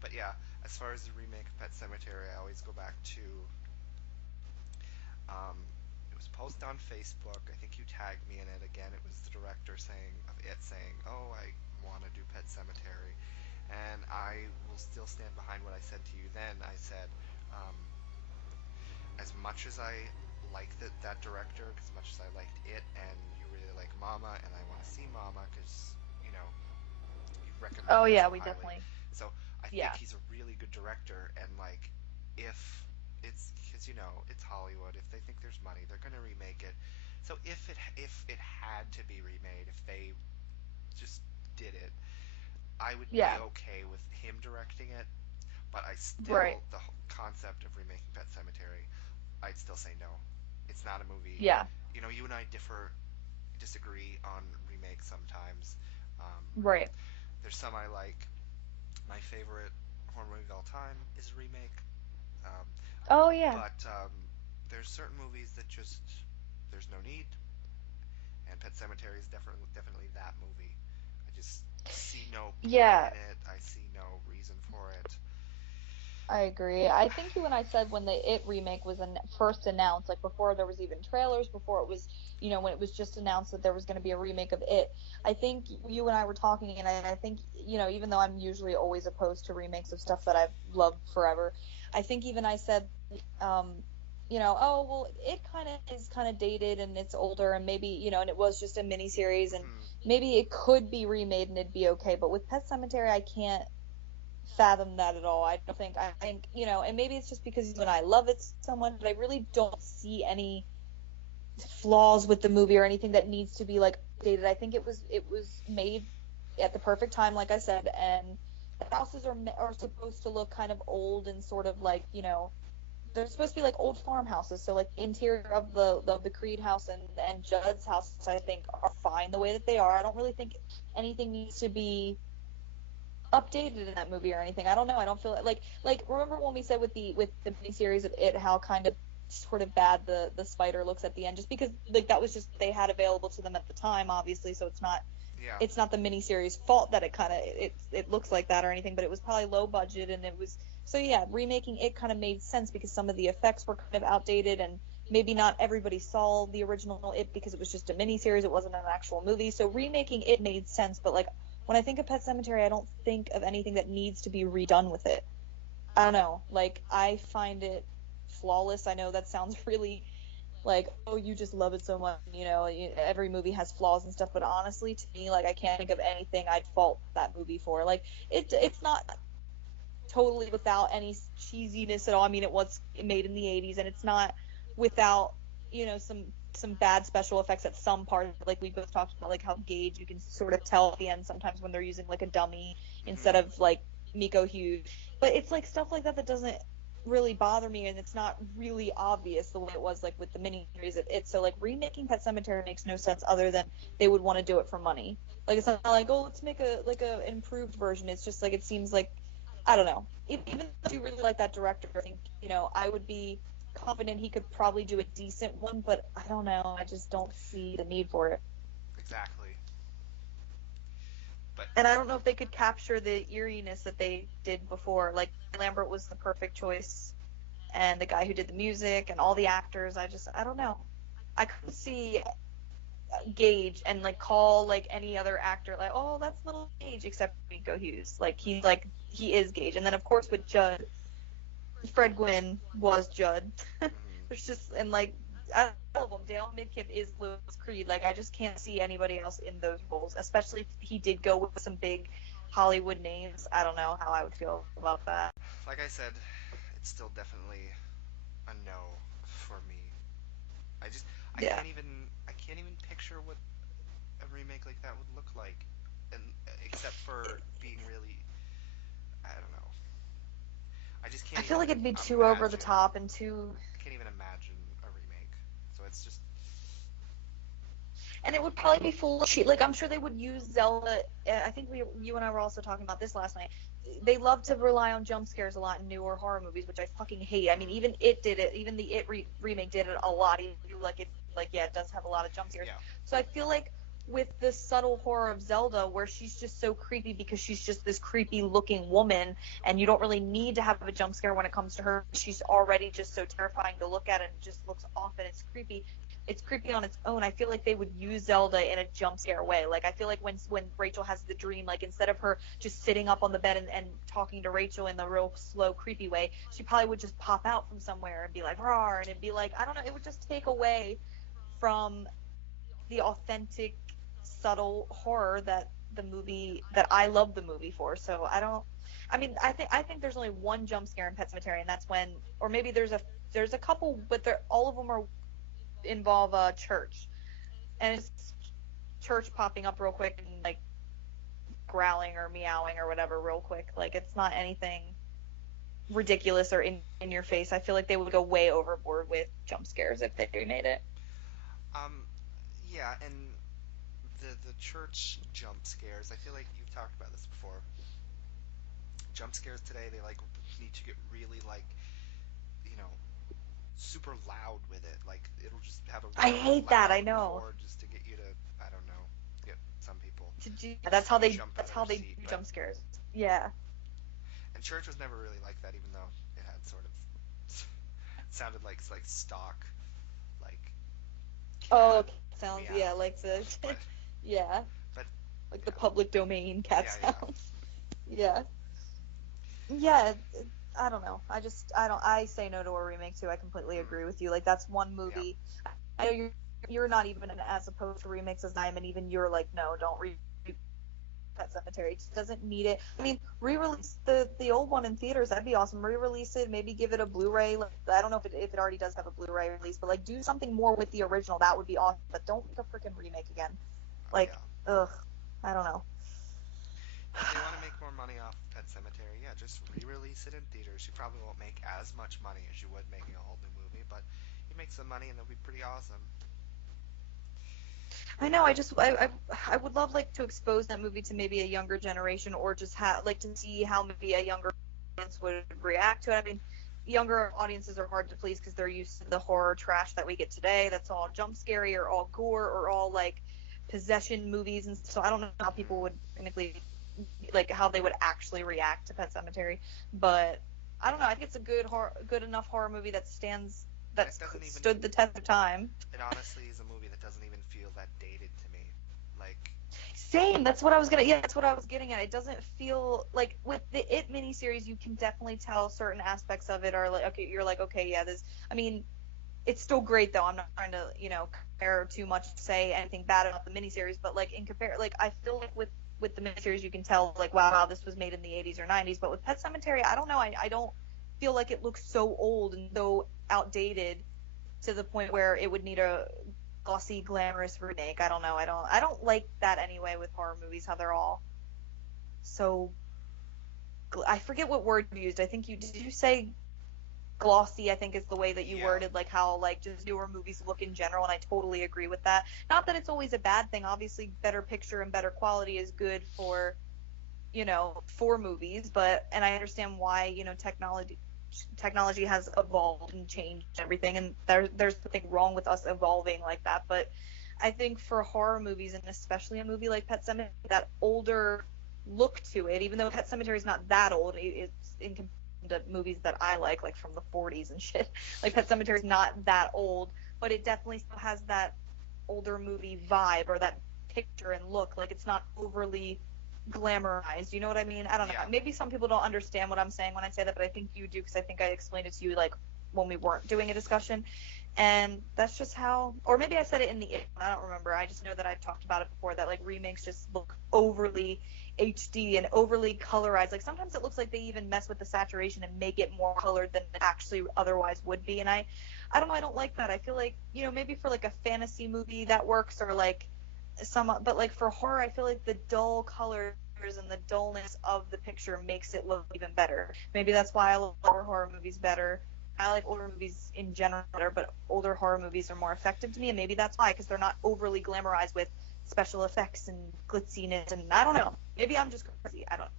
but yeah, as far as the remake of Pet Cemetery, I always go back to Um, it was posted on Facebook. I think you tagged me in it again. It was the director saying, "Oh, I want to do Pet Cemetery," and I will still stand behind what I said to you then. I said, um, as much as I like that director, as much as I liked it, and you really like Mama, and I want to see Mama because you Oh recommended it yeah, so we highly. definitely. So I think Yeah, he's a really good director, and like if it's because it's Hollywood. If they think there's money, they're gonna remake it. So if it had to be remade, if they just did it, I would be yeah, okay with him directing it. But I right. still the concept of remaking Pet Cemetery, I'd still say no. It's not a movie. Yeah, You and I disagree on remakes sometimes. Um, right. there's some I like. My favorite horror movie of all time is a remake. Um, Oh yeah, but there's certain movies that just there's no need, and Pet Cemetery is definitely that movie. I just see no point yeah. in it. I see no reason for it. I agree. I think you and I said when the It remake was first announced, like before there was even trailers, before it was, when it was just announced that there was going to be a remake of It. I think you and I were talking, and I think, even though I'm usually always opposed to remakes of stuff that I've loved forever, I think even I said, oh well, It kind of is kind of dated and it's older, and maybe, and it was just a mini series, and Hmm. maybe it could be remade and it'd be okay. But with Pet Cemetery, I can't fathom that at all. I don't think I think and maybe it's just because you and I love it so much, but I really don't see any flaws with the movie or anything that needs to be like updated. I think it was made at the perfect time, like I said, and the houses are supposed to look kind of old and sort of like they're supposed to be like old farmhouses. So like the interior of the Creed house and Judd's house, I think, are fine the way that they are. I don't really think anything needs to be updated in that movie or anything. I don't know. I don't feel like remember when we said with the miniseries of It how kind of sort of bad the spider looks at the end, just because like that was just they had available to them at the time, obviously. So Yeah. it's not the miniseries fault that it kind of it looks like that or anything, but it was probably low budget, and it was so yeah, remaking It kind of made sense because some of the effects were kind of outdated, and maybe not everybody saw the original It because it was just a miniseries, it wasn't an actual movie. So remaking It made sense, but like when I think of Pet Cemetery, I don't think of anything that needs to be redone with it. I don't know. Like I find it flawless. I know that sounds really like, oh, you just love it so much. Every movie has flaws and stuff, but honestly, to me, like I can't think of anything I'd fault that movie for. Like it's not totally without any cheesiness at all. I mean, it was made in the 80s, and it's not without, some bad special effects at some parts. Like we both talked about, like how Gage, you can sort of tell at the end sometimes when they're using like a dummy Hmm. instead of like Miko Hughes. But it's like stuff like that that doesn't really bother me, and it's not really obvious the way it was like with the miniseries. So like remaking Pet Cemetery makes no sense other than they would want to do it for money. Like it's not like, oh, let's make a improved version. It's just like it seems like I don't know. Even if you really like that director, I think I would be confident he could probably do a decent one, but I don't know. I just don't see the need for it. Exactly. But And I don't know if they could capture the eeriness that they did before. Like Lambert was the perfect choice, and the guy who did the music and all the actors. I don't know. I couldn't see Gage and like call like any other actor like, oh, that's little Gage, except Miko Hughes. Like he is Gage. And then of course with Judd, Fred Gwynne was Judd. Mm-hmm. There's just and like all of them. Dale Midkiff is Lewis Creed. Like I just can't see anybody else in those roles, especially if he did go with some big Hollywood names. I don't know how I would feel about that. Like I said, it's still definitely a no for me. I just Yeah. I can't even picture what a remake like that would look like, and except for being really, I don't know. I just I can't feel even like it'd be too over the imagine. top and too I can't even imagine a remake. So it's just and it would probably be full of cheat. Like I'm sure they would use Zelda. I think you and I were also talking about this last night. They love to rely on jump scares a lot in newer horror movies, which I fucking hate. I mean, mm, even it did it. Even the remake did it a lot. Like it, like yeah, it does have a lot of jump scares. yeah. So I feel like with the subtle horror of Zelda, where she's just so creepy because she's just this creepy looking woman, and you don't really need to have a jump scare when it comes to her. She's already just so terrifying to look at, and it just looks off, and it's creepy. It's creepy on its own. I feel like they would use Zelda in a jump scare way. Like I feel like when Rachel has the dream, like instead of her just sitting up on the bed and talking to Rachel in the real slow, creepy way, she probably would just pop out from somewhere and be like, "Rawr," and it'd be like, I don't know, it would just take away from the authentic, subtle horror that the movie that I love the movie for. So I don't. I mean, I think there's only one jump scare in Pet Sematary, and that's when, or maybe there's a couple, but they're all of them are involve a church, and it's church popping up real quick and like growling or meowing or whatever real quick. Like it's not anything ridiculous or in your face. I feel like they would go way overboard with jump scares if they made it. Um, yeah, and the church jump scares. I feel like you've talked about this before. Jump scares today, they like need to get really like you know super loud with it. Like it'll just have a I really hate that. I loud know. chord just to get you to I don't know get some people To do just that's how they jump out that's of how their they seat. do But jump scares. Yeah. and church was never really like that, even though it had sort of sounded like stock like Oh, cat sounds yeah meows and like the stuff. But yeah but like the yeah public domain cat yeah yeah. sounds. Yeah. Yeah, I don't know. I don't. I say no to a remake too. I completely Mm, agree with you. Like that's one yeah. movie. I know you're not even as opposed to remakes as I am, and even you're like, no, don't Pet Cemetery. It just doesn't need it. I mean, re-release the old one in theaters. That'd be awesome. Re-release it. Maybe give it a Blu-ray. Like, I don't know if it already does have a Blu-ray release, but like do something more with the original. That would be awesome. But don't make a freaking remake again. Oh Like, yeah. ugh. I don't know. If they want to make more money off Pet Cemetery, yeah, just re-release it in theaters. You probably won't make as much money as you would making a whole new movie, but you make some money and it'll be pretty awesome. I know. I would love like to expose that movie to maybe a younger generation, or just have like to see how maybe a younger audience would react to it. I mean, younger audiences are hard to please because they're used to the horror trash that we get today. That's all jump scary or all gore or all like possession movies, and so I don't know how people Mm-hmm. would technically like how they would actually react to Pet Cemetery, but I don't know. I think it's a good enough horror movie that stands And it that's doesn't even, stood the test of time. it honestly is a movie that doesn't even feel that dated to me. Like, Same. That's what I was gonna. Yeah, that's what I was getting at. It doesn't feel like with the It miniseries, you can definitely tell certain aspects of it are like okay, you're like okay, yeah, this. I mean, it's still great though. I'm not trying to compare too much, say anything bad about the miniseries, but like in compare, like I feel like with the miniseries, you can tell like wow, this was made in the 80s or 90s. But with Pet Cemetery, I don't know. I don't feel like it looks so old and so outdated to the point where it would need a glossy, glamorous remake. I don't know. I don't like that anyway with horror movies. How they're all so. I forget what word you used. I think you did. You say glossy. I think is the way that you yeah, worded like how like just newer movies look in general, and I totally agree with that. Not that it's always a bad thing. Obviously, better picture and better quality is good for movies, but and I understand why technology has evolved and changed everything, and there's nothing wrong with us evolving like that. But I think for horror movies, and especially a movie like Pet Sematary, that older look to it, even though Pet Sematary is not that old, it's in comparison to movies that I like from the 40s and shit. Like Pet Sematary is not that old, but it definitely still has that older movie vibe or that picture and look. Like it's not overly glamorized. You know what I mean? I don't know. Yeah. Maybe some people don't understand what I'm saying when I say that, but I think you do because I think I explained it to you like when we weren't doing a discussion. And that's just how, or maybe I said it in the, I don't remember. I just know that I've talked about it before that like remakes just look overly HD and overly colorized. Like sometimes it looks like they even mess with the saturation and make it more colored than it actually otherwise would be. And I don't know. I don't like that. I feel like, you know, maybe for like a fantasy movie that works or like but like for horror, I feel like the dull colors and the dullness of the picture makes it look even better. Maybe that's why I love horror movies better. I like older movies in general better, but older horror movies are more effective to me, and maybe that's why, because they're not overly glamorized with special effects and glitziness, and I don't know. Maybe I'm just crazy. I don't.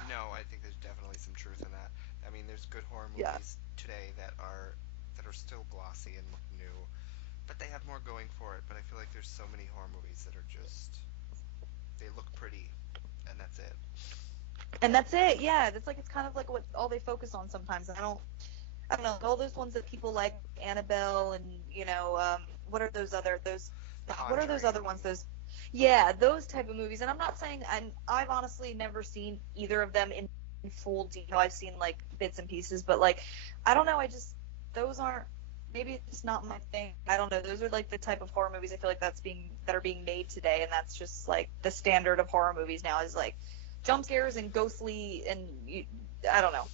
No, I think there's definitely some truth in that. I mean, there's good horror Yeah. movies today that are still glossy and look new, but they have more going for it. But I feel like there's so many horror movies that are just they look pretty, and that's it. And that's it. Yeah, that's like it's kind of like what all they focus on sometimes. I don't know, all those ones that people like Annabelle and what are those The what are those other Conjuring. ones? Those yeah, those type of movies. And I'm not saying, and I've honestly never seen either of them in full detail. I've seen like bits and pieces, but like I don't know, I just those aren't maybe it's just not my thing. I don't know. Those are like the type of horror movies I feel like that are being made today, and that's just like the standard of horror movies now is like jump scares and ghostly and I don't know,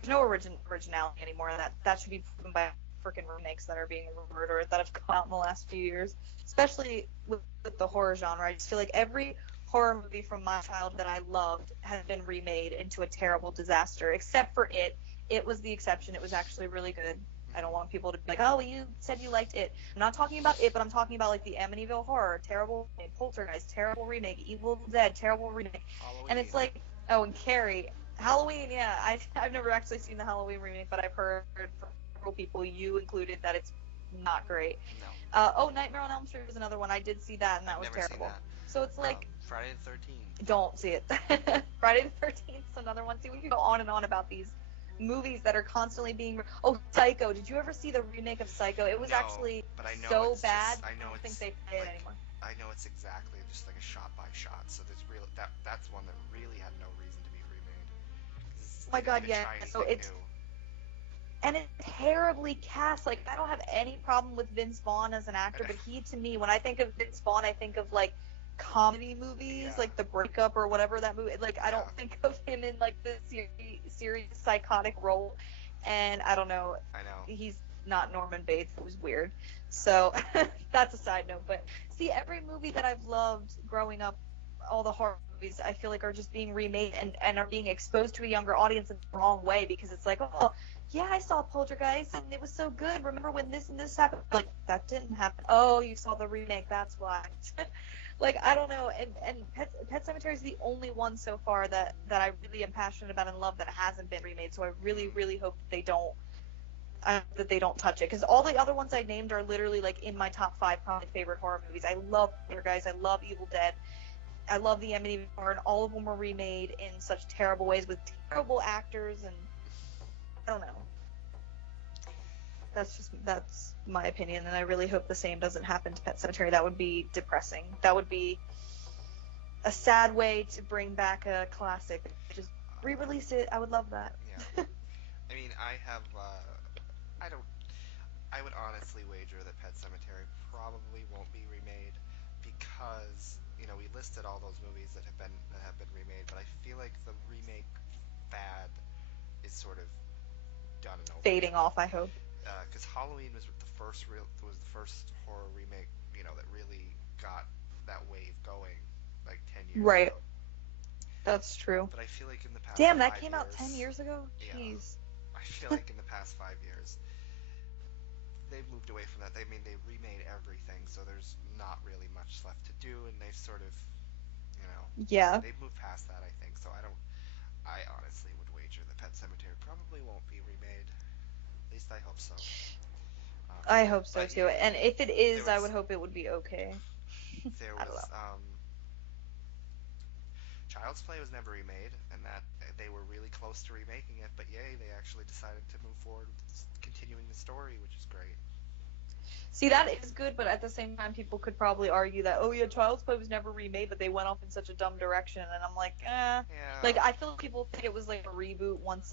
there's no originality anymore. That should be proven by freaking remakes that are being rumored or that have come out in the last few years, especially with the horror genre. I just feel like every horror movie from my childhood that I loved has been remade into a terrible disaster, except for It. It was the exception. It was actually really good. I don't Mm-hmm. want people to be like, oh, well, you said you liked It. I'm not talking about It, but I'm talking about like the Amityville Horror, terrible remake, Poltergeist, terrible remake, Evil Dead, terrible remake. And it's Halloween. like, oh, and Carrie, Halloween, yeah. I've never actually seen the Halloween remake, but I've heard from several people, you included, that it's not great. No, Nightmare on Elm Street was another one. I did see that, and I've that was never seen terrible. that. So it's like, Friday the 13th. don't see it. Friday the 13th is another one. See, we can go on and on about these movies that are constantly being. Oh, Psycho. Did you ever see the remake of Psycho? It was No, actually but I know so it's bad. just I I know don't think it's they play it like anymore. I know it's exactly just like a shot by shot. So there's real that's one that really had no reason to be remade. 'Cause Oh they my didn't God, even yeah. try So anything it's new. and it's terribly cast. Like I don't have any problem with Vince Vaughn as an actor, but he to me, when I think of Vince Vaughn, I think of like comedy movies, Yeah, like The Breakup or whatever that movie. Like I yeah, don't think of him in like the serious psychotic role, and I don't know. I know. He's not Norman Bates. It was weird. So that's a side note. But see, every movie that I've loved growing up, all the horror movies, I feel like are just being remade and are being exposed to a younger audience in the wrong way because it's like, oh, yeah, I saw Poltergeist and it was so good. Remember when this and this happened? Like, that didn't happen. Oh, you saw the remake. That's why. Like, I don't know. And Pet Sematary is the only one so far that I really am passionate about and love that hasn't been remade. So I really, Mm. really hope that they don't touch it because all the other ones I named are literally like in my top five probably favorite horror movies. I love Poltergeist. I love Evil Dead. I love the Amityville Horror, and all of them were remade in such terrible ways with terrible actors, and I don't know. That's my opinion, and I really hope the same doesn't happen to Pet Sematary. That would be depressing. That would be a sad way to bring back a classic. Just re-release it. I would love that. Yeah. I mean, I don't. I would honestly wager that Pet Cemetery probably won't be remade because we listed all those movies that have been remade, but I feel like the remake fad is sort of done and over Fading with. off, I hope. Because Halloween was the first horror remake that really got that wave going like 10 years Right. ago. That's true. But I feel like in the past Damn, that five came out 10 years, years ago? yeah, Jeez. I feel like in the past 5 years they've moved away from that. They remade everything, so there's not really much left to do, and they've sort of you know Yeah. they've moved past that. I think so. I don't. I honestly would wager that Pet Cemetery probably won't be remade. At least I hope so. Um, I hope so but too. And if it there is, I would was hope it would be okay. there I don't know. was Child's Play was never remade, and that they were really close to remaking it. But yay, they actually decided to move forward with continuing the story, which is great. See, that is good, but at the same time, people could probably argue that, oh yeah, Child's Play was never remade, but they went off in such a dumb direction, and I'm like, Yeah. like, I feel like people think it was like a reboot once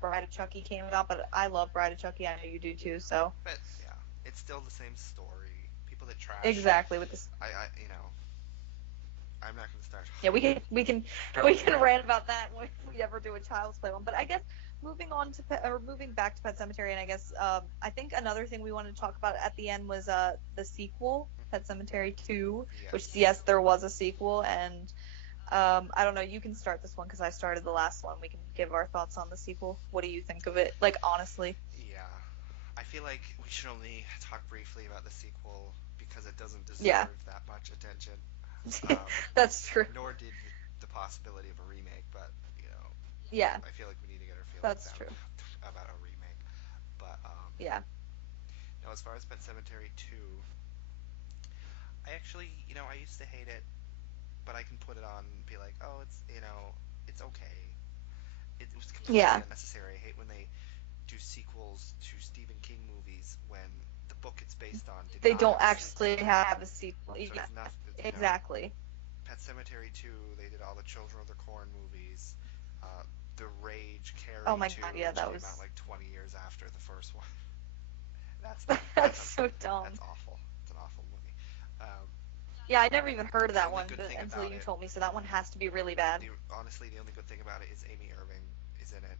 Bride of Chucky came out, but I love Bride of Chucky, I know you do too, so. But yeah, it's still the same story. People that trash, Exactly, with this. you know, I'm not gonna start. Yeah, we can rant about that if we ever do a Child's Play one. But I guess moving back to Pet Cemetery, and I guess I think another thing we wanted to talk about at the end was the sequel, Pet Cemetery 2, which Yes. yes, there was a sequel, and I don't know, you can start this one because I started the last one. We can give our thoughts on the sequel. What do you think of it? Like, honestly. Yeah. I feel like we should only talk briefly about the sequel because it doesn't Yeah. deserve that much attention. Um, That's true. Nor did the possibility of a remake, but you know, Yeah, I feel like we need to get our feelings that's out true. about a remake. But Yeah. no, as far as Pet Cemetery 2, I actually, I used to hate it, but I can put it on and be like, oh, it's okay. It was completely Yeah. unnecessary. I hate when they do sequels to Stephen King movies when the book it's based on did They not don't have a actually sequel. have a sequel. So Yeah, it's not, exactly. Pet Cemetery 2, they did all the Children of the Corn movies. The Rage, Oh Carrie my 2, god, yeah, which that came was out like 20 years after the first one. That's that's that's so dumb. that's awful. It's an awful movie. Um, Yeah, I never even heard of the that only one good thing until about you it, told me. So that one has to be really bad. honestly, the only good thing about it is Amy Irving is in it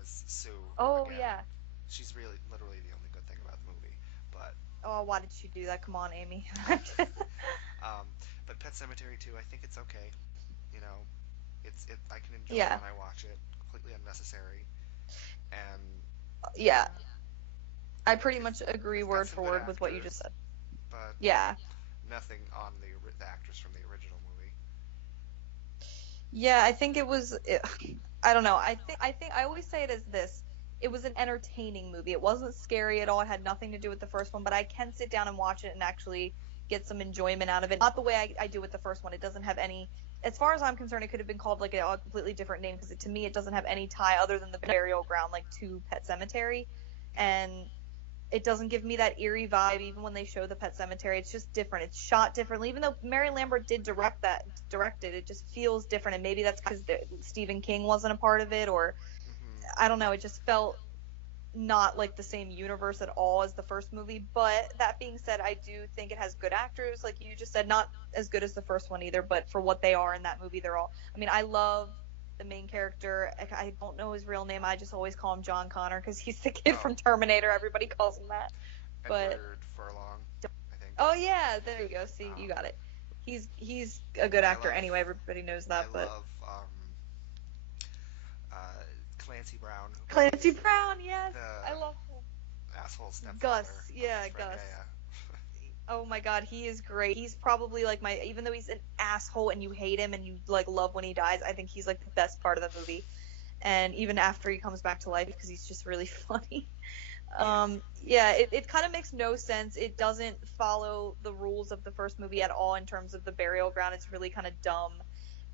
as Sue Oh again. yeah. She's really literally the only good thing about the movie. But Oh, why did she do that? Come on, Amy. um, but Pet Cemetery 2, I think it's okay. You know, I can enjoy it Yeah, when I watch it. Completely unnecessary, and yeah. I pretty it's much agree it's got word some for good word with what you just actors, said. but Yeah, nothing on the actors from the original movie. yeah. I think it was. I don't know. I think I always say it as this. It was an entertaining movie. It wasn't scary at all. It had nothing to do with the first one, but I can sit down and watch it and actually get some enjoyment out of it. Not the way I do with the first one. It doesn't have any. As far as I'm concerned, it could have been called like a completely different name because to me it doesn't have any tie other than the burial ground, like to Pet Cemetery, Yeah. and it doesn't give me that eerie vibe even when they show the Pet Cemetery. It's just different. It's shot differently. Even though Mary Lambert did direct it, it just feels different. And maybe that's because Stephen King wasn't a part of it, or Hmm. I don't know. It just felt not like the same universe at all as the first movie. But that being said, I do think it has good actors, like you just said. Not as good as the first one either, but for what they are in that movie, they're all. I mean, I love the main character. I don't know his real name. I just always call him John Connor because he's the kid Oh, from Terminator. Everybody calls him that. But Edward Furlong, I think. oh yeah, there you go. See, you Um, got it. He's a good and actor anyway. Everybody knows I that. But love Clancy Brown who Clancy plays Brown, yes, I the love him. asshole Gus, stepfather of yeah, his friend. Gus. Yeah, Oh my god, he is great. He's probably like my, even though he's an asshole and you hate him and you like love when he dies, I think he's like the best part of the movie. And even after he comes back to life because he's just really funny. yeah, Yeah, it kind of makes no sense. It doesn't follow the rules of the first movie at all in terms of the burial ground. It's really kind of dumb.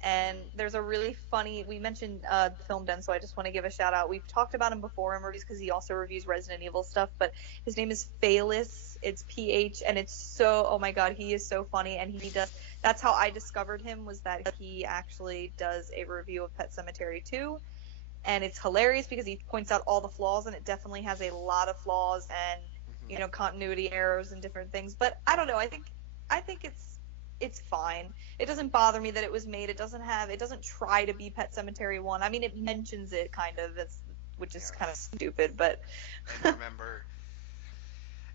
And there's a really funny. We mentioned the film Den, so I just want to give a shout out. We've talked about him before in reviews because he also reviews Resident Evil stuff. But his name is Phalis. It's PH, and it's so. Oh my god, he is so funny, and he does. That's how I discovered him, was that he actually does a review of Pet Cemetery 2, and it's hilarious because he points out all the flaws, and it definitely has a lot of flaws and hmm, continuity errors and different things. But I don't know. I think it's fine. It doesn't bother me that it was made. It doesn't try to be Pet Cemetery 1. I mean, it mentions it kind of, which is kind of yes. stupid, but And remember,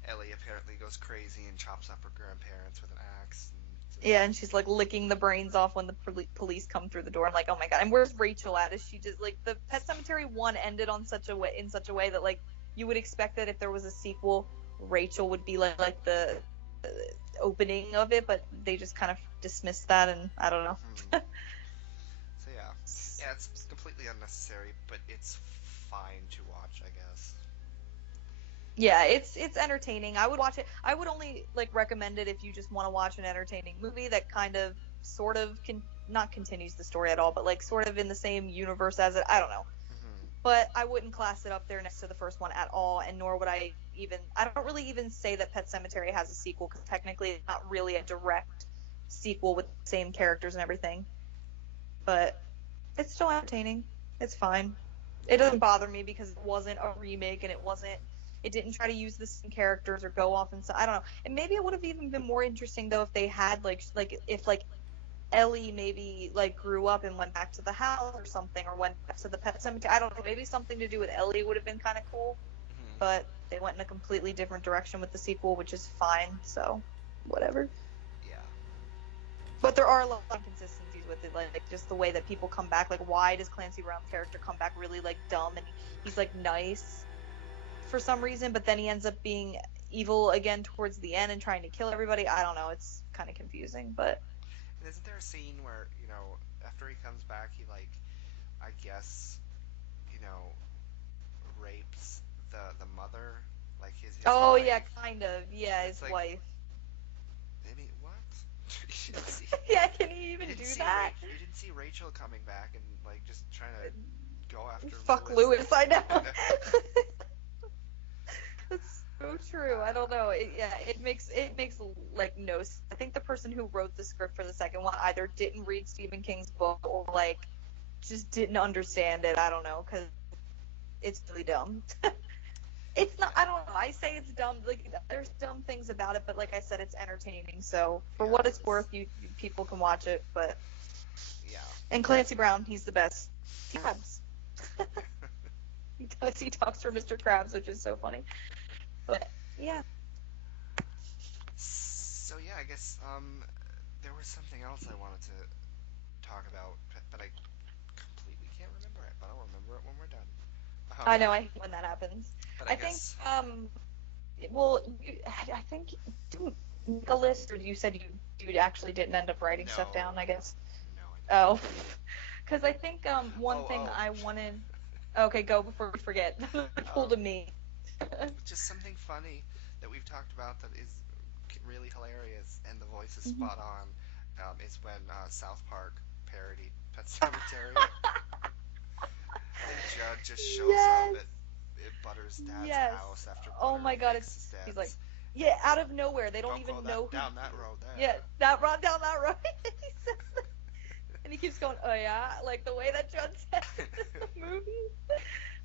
Ellie apparently goes crazy and chops up her grandparents with an axe. And yeah, and she's like licking the brains off when the police come through the door. I'm like, oh my god. And where's Rachel at? Is she just like, the Pet Cemetery 1 ended on such a way that like you would expect that if there was a sequel, Rachel would be like the opening of it, but they just kind of dismissed that, and I don't know. hmm. So yeah, it's completely unnecessary, but it's fine to watch, I guess. Yeah, it's entertaining. I would watch it. I would only like recommend it if you just want to watch an entertaining movie that kind of sort of not continues the story at all, but like sort of in the same universe as it. I don't know. Hmm. but I wouldn't class it up there next to the first one at all, and nor would I don't really even say that Pet Sematary has a sequel, because technically it's not really a direct sequel with the same characters and everything, but it's still entertaining. It's fine. It doesn't bother me because it wasn't a remake, and it didn't try to use the same characters or go off and so I don't know. And maybe it would have even been more interesting though if they had if Ellie maybe grew up and went back to the house or something, or went back to the pet cemetery. I don't know. Maybe something to do with Ellie would have been kind of cool. Mm-hmm. But they went in a completely different direction with the sequel, which is fine. So whatever. Yeah. But there are a lot of inconsistencies with it, like just the way that people come back. Like, why does Clancy Brown's character come back really dumb, and he's nice for some reason, but then he ends up being evil again towards the end and trying to kill everybody? I don't know. It's kind of confusing, but. And isn't there a scene where, after he comes back, he, I guess, you know, rapes the mother, his Oh wife? yeah, kind of. Yeah, And his it's like, wife. I mean, what? You didn't see, Yeah, can he even you didn't do see that? You didn't see Rachel coming back and, just trying to go after Fuck Lewis. Lewis, I know. That's so true. I don't know. It makes no sense. I think the person who wrote the script for the second one either didn't read Stephen King's book or just didn't understand it. I don't know, because it's really dumb. It's not. I don't know. I say it's dumb. There's dumb things about it, but like I said, it's entertaining. So for Yeah, what it it's is. worth, you people can watch it. But Yeah. and Clancy Brown, he's the best. He Krabs. He talks for Mr. Krabs, which is so funny. But yeah. So yeah, I guess there was something else I wanted to talk about, but I completely can't remember it. But I'll remember it when we're done. I know. I hate when that happens. But I I think. guess Well, I think didn't make a list, or you said you actually didn't end up writing stuff no, down, I guess. no, I Oh, because I think one Oh, thing oh. I wanted. Okay, go before we forget. Pull Um, to me. just something funny that we've talked about that is really hilarious, and the voice is Mhm. spot on. Is when South Park parodied Pet Cemetery, and Judd just shows up Yes. at Butter's dad's Yes. house after Oh Butter my God, fixes his he's dad's. yeah, out of nowhere. They don't Don't go even know who. down that road Yeah, there. that run down that road. He says that. And he keeps going, oh yeah, like the way that Judd says it in the movie.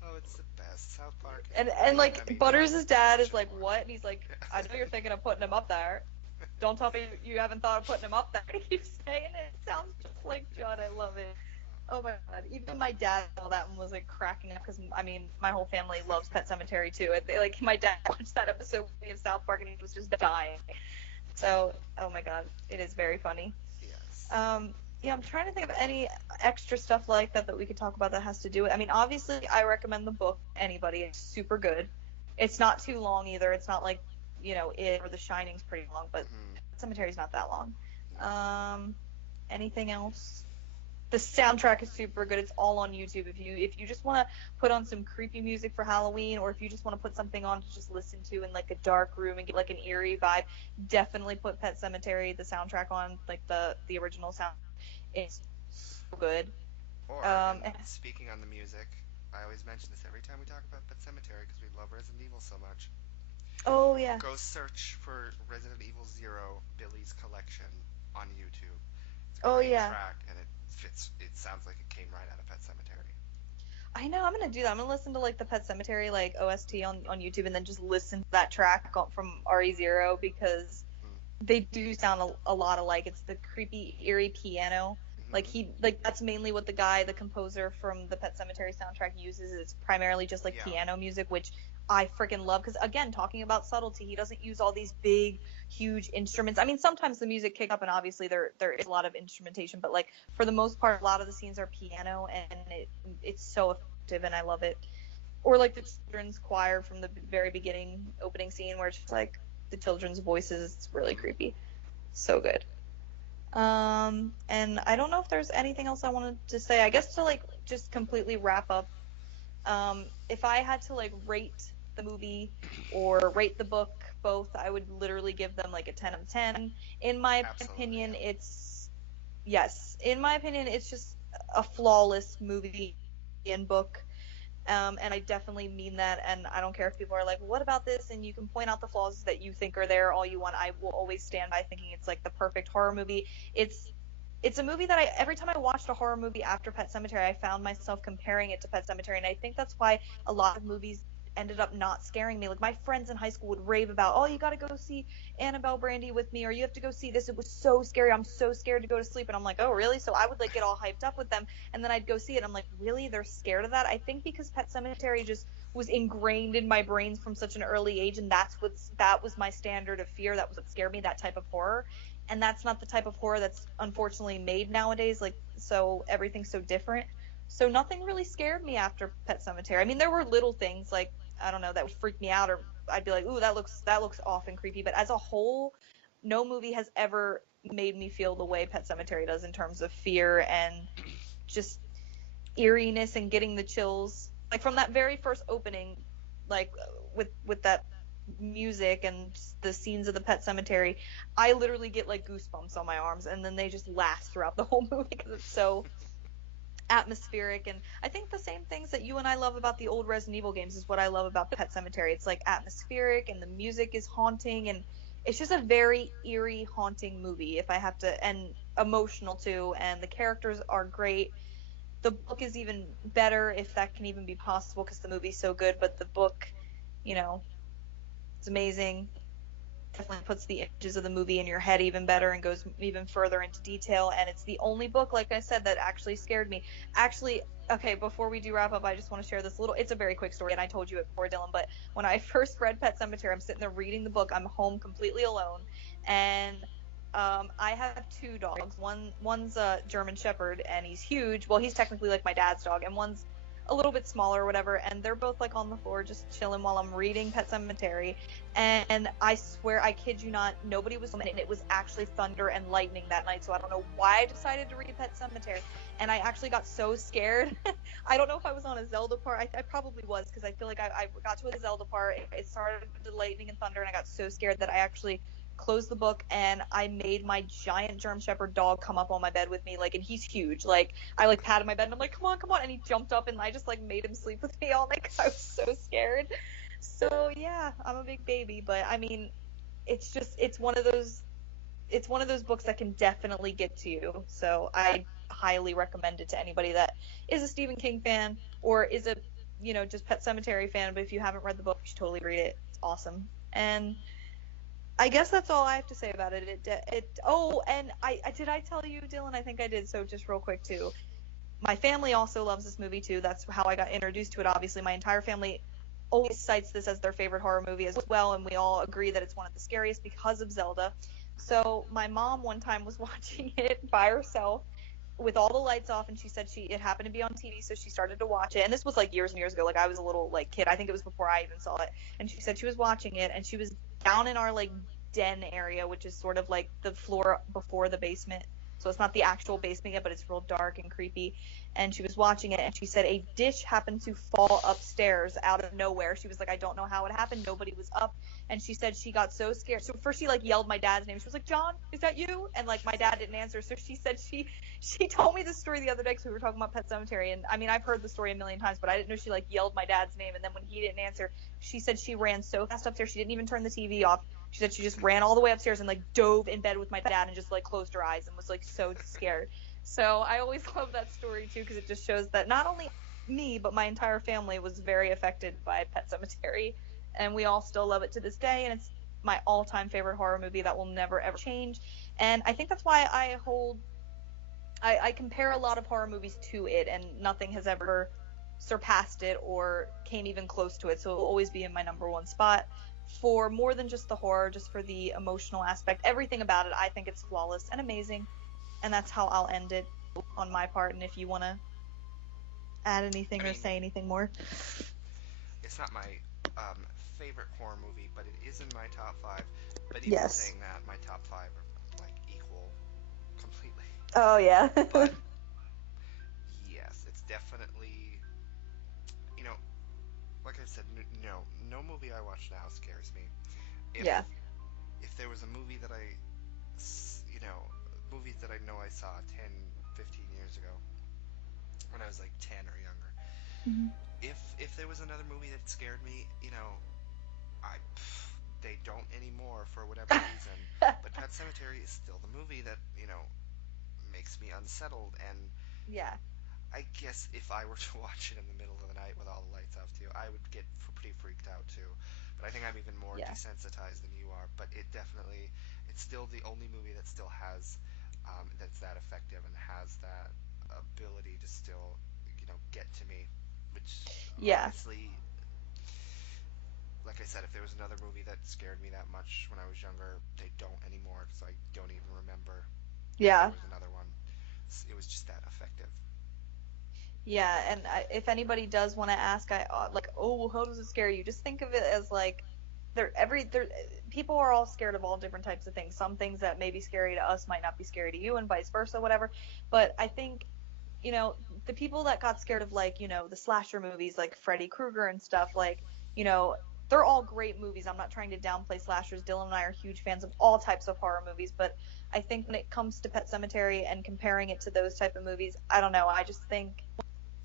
Oh, it's the best. South Park is And great. I mean, Butters' just dad watch is it like, more. what? And he's like, I know you're thinking of putting him up there. Don't tell me you haven't thought of putting him up there. He keeps saying it. It sounds just like Judd. I love it. Oh my God. Even my dad saw that and was cracking up, because I mean my whole family loves Pet Cemetery too. My dad watched that episode of South Park and he was just dying. So oh my God, it is very funny. Yes. Yeah, I'm trying to think of any extra stuff like that we could talk about that has to do with. I mean, obviously, I recommend the book to anybody. It's super good. It's not too long either. It's not like it or The Shining's pretty long, but Hmm. Cemetery's not that long. No. Um, anything else? The soundtrack is super good. It's all on YouTube. If you just want to put on some creepy music for Halloween, or if you just want to put something on to just listen to in a dark room and get an eerie vibe, definitely put Pet Cemetery, the soundtrack on, the original sound. It's so good. And And speaking on the music, I always mention this every time we talk about Pet Cemetery because we love Resident Evil so much. oh yeah, Go search for Resident Evil Zero Billy's Collection on YouTube. It's a oh great yeah. track, and it fits. It sounds like it came right out of Pet Cemetery. I know. I'm gonna do that. I'm gonna listen to the Pet Cemetery OST on YouTube, and then just listen to that track from RE0, because Mm. they do sound a lot alike. It's the creepy, eerie piano. Hmm. That's mainly what the composer from the Pet Cemetery soundtrack uses. It's primarily just Yeah. piano music, which I freaking love. Because again, talking about subtlety, he doesn't use all these big, huge instruments. I mean, sometimes the music kicks up, and obviously there is a lot of instrumentation, but for the most part, a lot of the scenes are piano, and it's so effective, and I love it. Or the children's choir from the very beginning opening scene, where it's just the children's voices. It's really Hmm. creepy. So good. And I don't know if there's anything else I wanted to say. I guess to just completely wrap up, if I had to rate the movie or rate the book both, I would literally give them a 10 out of 10. In my Absolutely. opinion, Yeah. it's yes. In my opinion, it's just a flawless movie and book. And I definitely mean that, and I don't care if people are like, what about this? And you can point out the flaws that you think are there all you want. I will always stand by thinking it's like the perfect horror movie. It's a movie that every time I watched a horror movie after Pet Sematary, I found myself comparing it to Pet Sematary, and I think that's why a lot of movies ended up not scaring me. Like my friends in high school would rave about, oh, you got to go see Annabelle Brandi with me, or you have to go see this. It was so scary. I'm so scared to go to sleep. And I'm like, oh, really? So I would like get all hyped up with them, and then I'd go see it. And I'm like, really? They're scared of that? I think because Pet Sematary just was ingrained in my brains from such an early age, and that was my standard of fear. That was what scared me. That type of horror. And that's not the type of horror that's unfortunately made nowadays. Like, so everything's so different. So nothing really scared me after Pet Sematary. I mean, there were little things like, I don't know, that would freak me out, or I'd be like, ooh, that looks off and creepy. But as a whole, no movie has ever made me feel the way Pet Sematary does in terms of fear and just eeriness and getting the chills. Like from that very first opening, like with that music and the scenes of the Pet Cemetery, I literally get like goosebumps on my arms, and then they just last throughout the whole movie because it's so atmospheric. And I think the same things that you and I love about the old Resident Evil games is what I love about Pet Cemetery. It's like atmospheric, and the music is haunting, and it's just a very eerie, haunting movie. If I have to, and emotional too, and the characters are great. The book is even better, if that can even be possible, because the movie's so good. But the book, you know, is amazing. Definitely puts the images of the movie in your head even better and goes even further into detail. And it's the only book, like I said, that actually scared me. Actually, okay, before we do wrap up, I just want to share this little, it's a very quick story, and I told you it before, Dylan, but when I first read Pet Sematary, I'm sitting there reading the book. I'm home completely alone, and I have two dogs. One's a German Shepherd, and he's huge. Well, he's technically like my dad's dog, and one's a little bit smaller or whatever, and they're both like on the floor just chilling while I'm reading Pet Sematary. And I swear, I kid you not, nobody was home, and it was actually thunder and lightning that night. So I don't know why I decided to read Pet Sematary, and I actually got so scared. I don't know if I was on a Zelda part. I probably was, because I feel like I got to a Zelda part. It started with lightning and thunder, and I got so scared that I actually closed the book, and I made my giant German Shepherd dog come up on my bed with me, like, and he's huge. Like, I like patted my bed, and I'm like, come on, and he jumped up, and I just like made him sleep with me all night because I was so scared. So yeah, I'm a big baby, but I mean, it's one of those books that can definitely get to you. So I highly recommend it to anybody that is a Stephen King fan, or is a, just Pet Cemetery fan. But if you haven't read the book, you should totally read it. It's awesome. And I guess that's all I have to say about it. Oh, and I did I tell you, Dylan? I think I did. So just real quick too. My family also loves this movie too. That's how I got introduced to it. Obviously, my entire family always cites this as their favorite horror movie as well, and we all agree that it's one of the scariest because of Zelda. So my mom one time was watching it by herself with all the lights off, and she said it happened to be on TV, so she started to watch it. And this was like years and years ago. Like I was a little like kid. I think it was before I even saw it. And she said she was watching it, and she was down in our like den area, which is sort of like the floor before the basement. So it's not the actual basement yet, but it's real dark and creepy. And she was watching it, and she said a dish happened to fall upstairs out of nowhere. She was like, I don't know how it happened. Nobody was up. And she said she got so scared. So first she like yelled my dad's name. She was like, John, is that you? And like my dad didn't answer. So she said she told me this story the other day because we were talking about Pet Cemetery. And I mean, I've heard the story a million times, but I didn't know she like yelled my dad's name. And then when he didn't answer, she said she ran so fast upstairs. She didn't even turn the TV off. She said she just ran all the way upstairs and like dove in bed with my dad and just like closed her eyes and was like so scared. So I always love that story too, because it just shows that not only me but my entire family was very affected by Pet Cemetery, and we all still love it to this day. And it's my all-time favorite horror movie that will never ever change. And I think that's why I compare a lot of horror movies to it, and nothing has ever surpassed it or came even close to it. So it will always be in my number one spot for more than just the horror, just for the emotional aspect. Everything about it, I think it's flawless and amazing. And that's how I'll end it on my part. And if you want to add anything or say anything more. It's not my favorite horror movie, but it is in my top five. But even Yes. saying that, my top five are like equal completely. Oh yeah. But yes, it's definitely, you know, like I said, no movie I watch now scares me. If Yeah. if there was a movie that movies that I know I saw 10, 15 years ago when I was like 10 or younger, Mhm. if if there was another movie that scared me, I they don't anymore for whatever reason. But Pet Cemetery is still the movie that makes me unsettled. And Yeah. I guess if I were to watch it in the middle of the night with all the lights off too, I would get pretty freaked out too. But I think I'm even more Yeah. desensitized than you are. But it's still the only movie that still has that's that effective and has that ability to still get to me. Which Yeah. honestly, like I said, if there was another movie that scared me that much when I was younger, they don't anymore because I don't even remember if there Yeah. was another one. It was just that effective. Yeah, and if anybody does want to ask, like, oh, well, how does it scare you? Just think of it as like, there, people are all scared of all different types of things. Some things that may be scary to us might not be scary to you, and vice versa, whatever. But I think, you know, the people that got scared of, like, the slasher movies, like Freddy Krueger and stuff, like, you know, they're all great movies. I'm not trying to downplay slashers. Dylan and I are huge fans of all types of horror movies, but I think when it comes to Pet Cemetery and comparing it to those type of movies, I don't know. I just think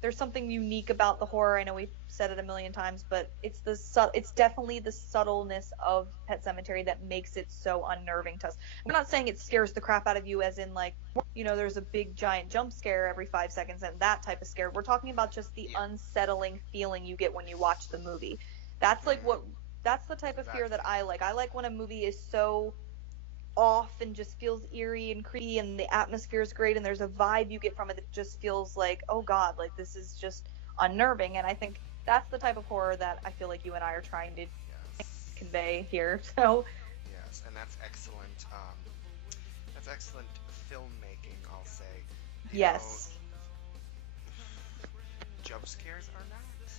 there's something unique about the horror. I know we've said it a million times, but it's definitely the subtleness of Pet Cemetery that makes it so unnerving to us. I'm not saying it scares the crap out of you, as in, like, there's a big giant jump scare every 5 seconds and that type of scare. We're talking about just the Yeah. unsettling feeling you get when you watch the movie. That's like Mm-hmm. what that's the type of fear that Exactly. I like. I like when a movie is so off and just feels eerie and creepy, and the atmosphere is great, and there's a vibe you get from it that just feels like, oh god, like, this is just unnerving. And I think that's the type of horror that I feel like you and I are trying to Yes. convey here. So Yes, and that's excellent. That's excellent filmmaking, I'll say. You know, yes, jump scares are not.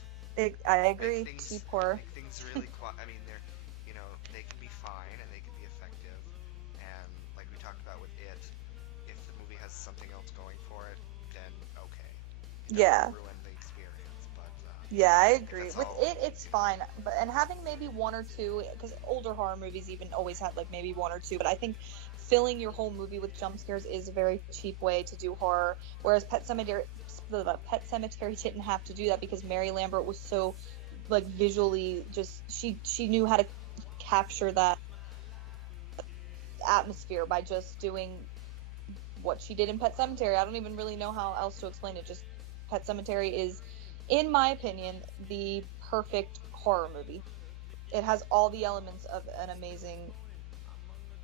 I Make agree, things cheap horror. make things really quiet. I mean, they can be fine and they can be effective. And like we talked about with it, if the movie has something else going for it, then okay, it doesn't Yeah. ruin the experience. But Yeah, I agree. that's With all. it, it's fine, but and having maybe one or two, because older horror movies even always had like maybe one or two. But I think filling your whole movie with jump scares is a very cheap way to do horror. Whereas Pet Cemetery didn't have to do that because Mary Lambert was so, like, visually, just she knew how to capture that atmosphere by just doing what she did in Pet Cemetery. I don't even really know how else to explain it. Just Pet Cemetery is, in my opinion, the perfect horror movie. It has all the elements of an amazing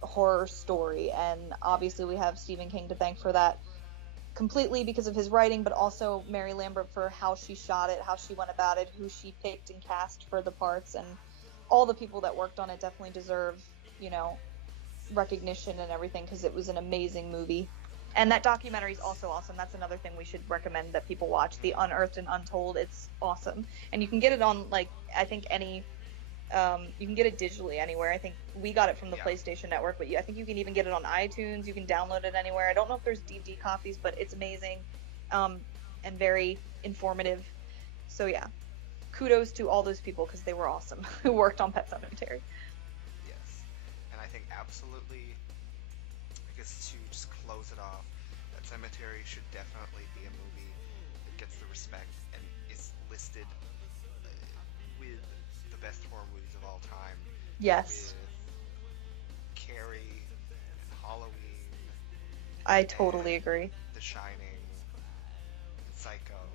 horror story, and obviously we have Stephen King to thank for that completely because of his writing, but also Mary Lambert for how she shot it, how she went about it, who she picked and cast for the parts, and all the people that worked on it definitely deserve, you know, recognition and everything because it was an amazing movie. And that documentary is Yes. also awesome. That's another thing we should recommend that people watch. The Mm-hmm. Unearthed and Untold. It's awesome. And you can get it on, like, I think any you can get it digitally anywhere. I think we got it from the Yeah. PlayStation Network, but I think you can even get it on iTunes. You can download it anywhere. I don't know if there's DVD copies, but it's amazing, um, and very informative. So yeah, kudos to all those people because they were awesome who worked on Pet Cemetery. Yes. And I think absolutely, I guess to just close it off, that Cemetery should definitely be a movie that gets the respect and is listed uh, with the best horror movies of all time, Yes, with Carrie and Halloween I totally and agree. The Shining and Psycho.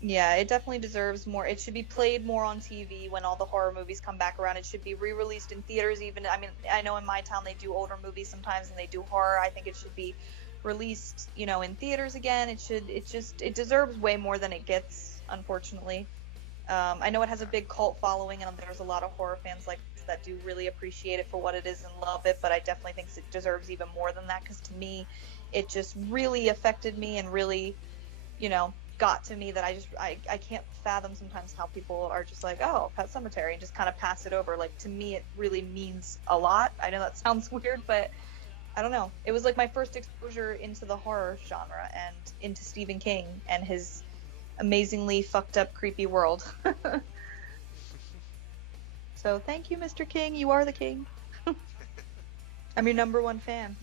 Yeah, it definitely deserves more. It should be played more on TV when all the horror movies come back around. It should be re-released in theaters even. I mean, I know in my town they do older movies sometimes and they do horror. I think it should be released, in theaters again. It deserves way more than it gets, unfortunately. I know it has a big Exactly. cult following and there's a lot of horror fans like us that do really appreciate it for what it is and love it, but I definitely think it deserves even more than that because to me, it just really affected me and really, got to me that I can't fathom sometimes how people are just like, oh, Pet Cemetery, and just kind of pass it over. Like, to me, it really means a lot. I know that sounds weird, but I don't know. It was like my first exposure into the horror genre and into Stephen King and his amazingly fucked up, creepy world. So thank you, Mr. King. You are the king. I'm your number one fan.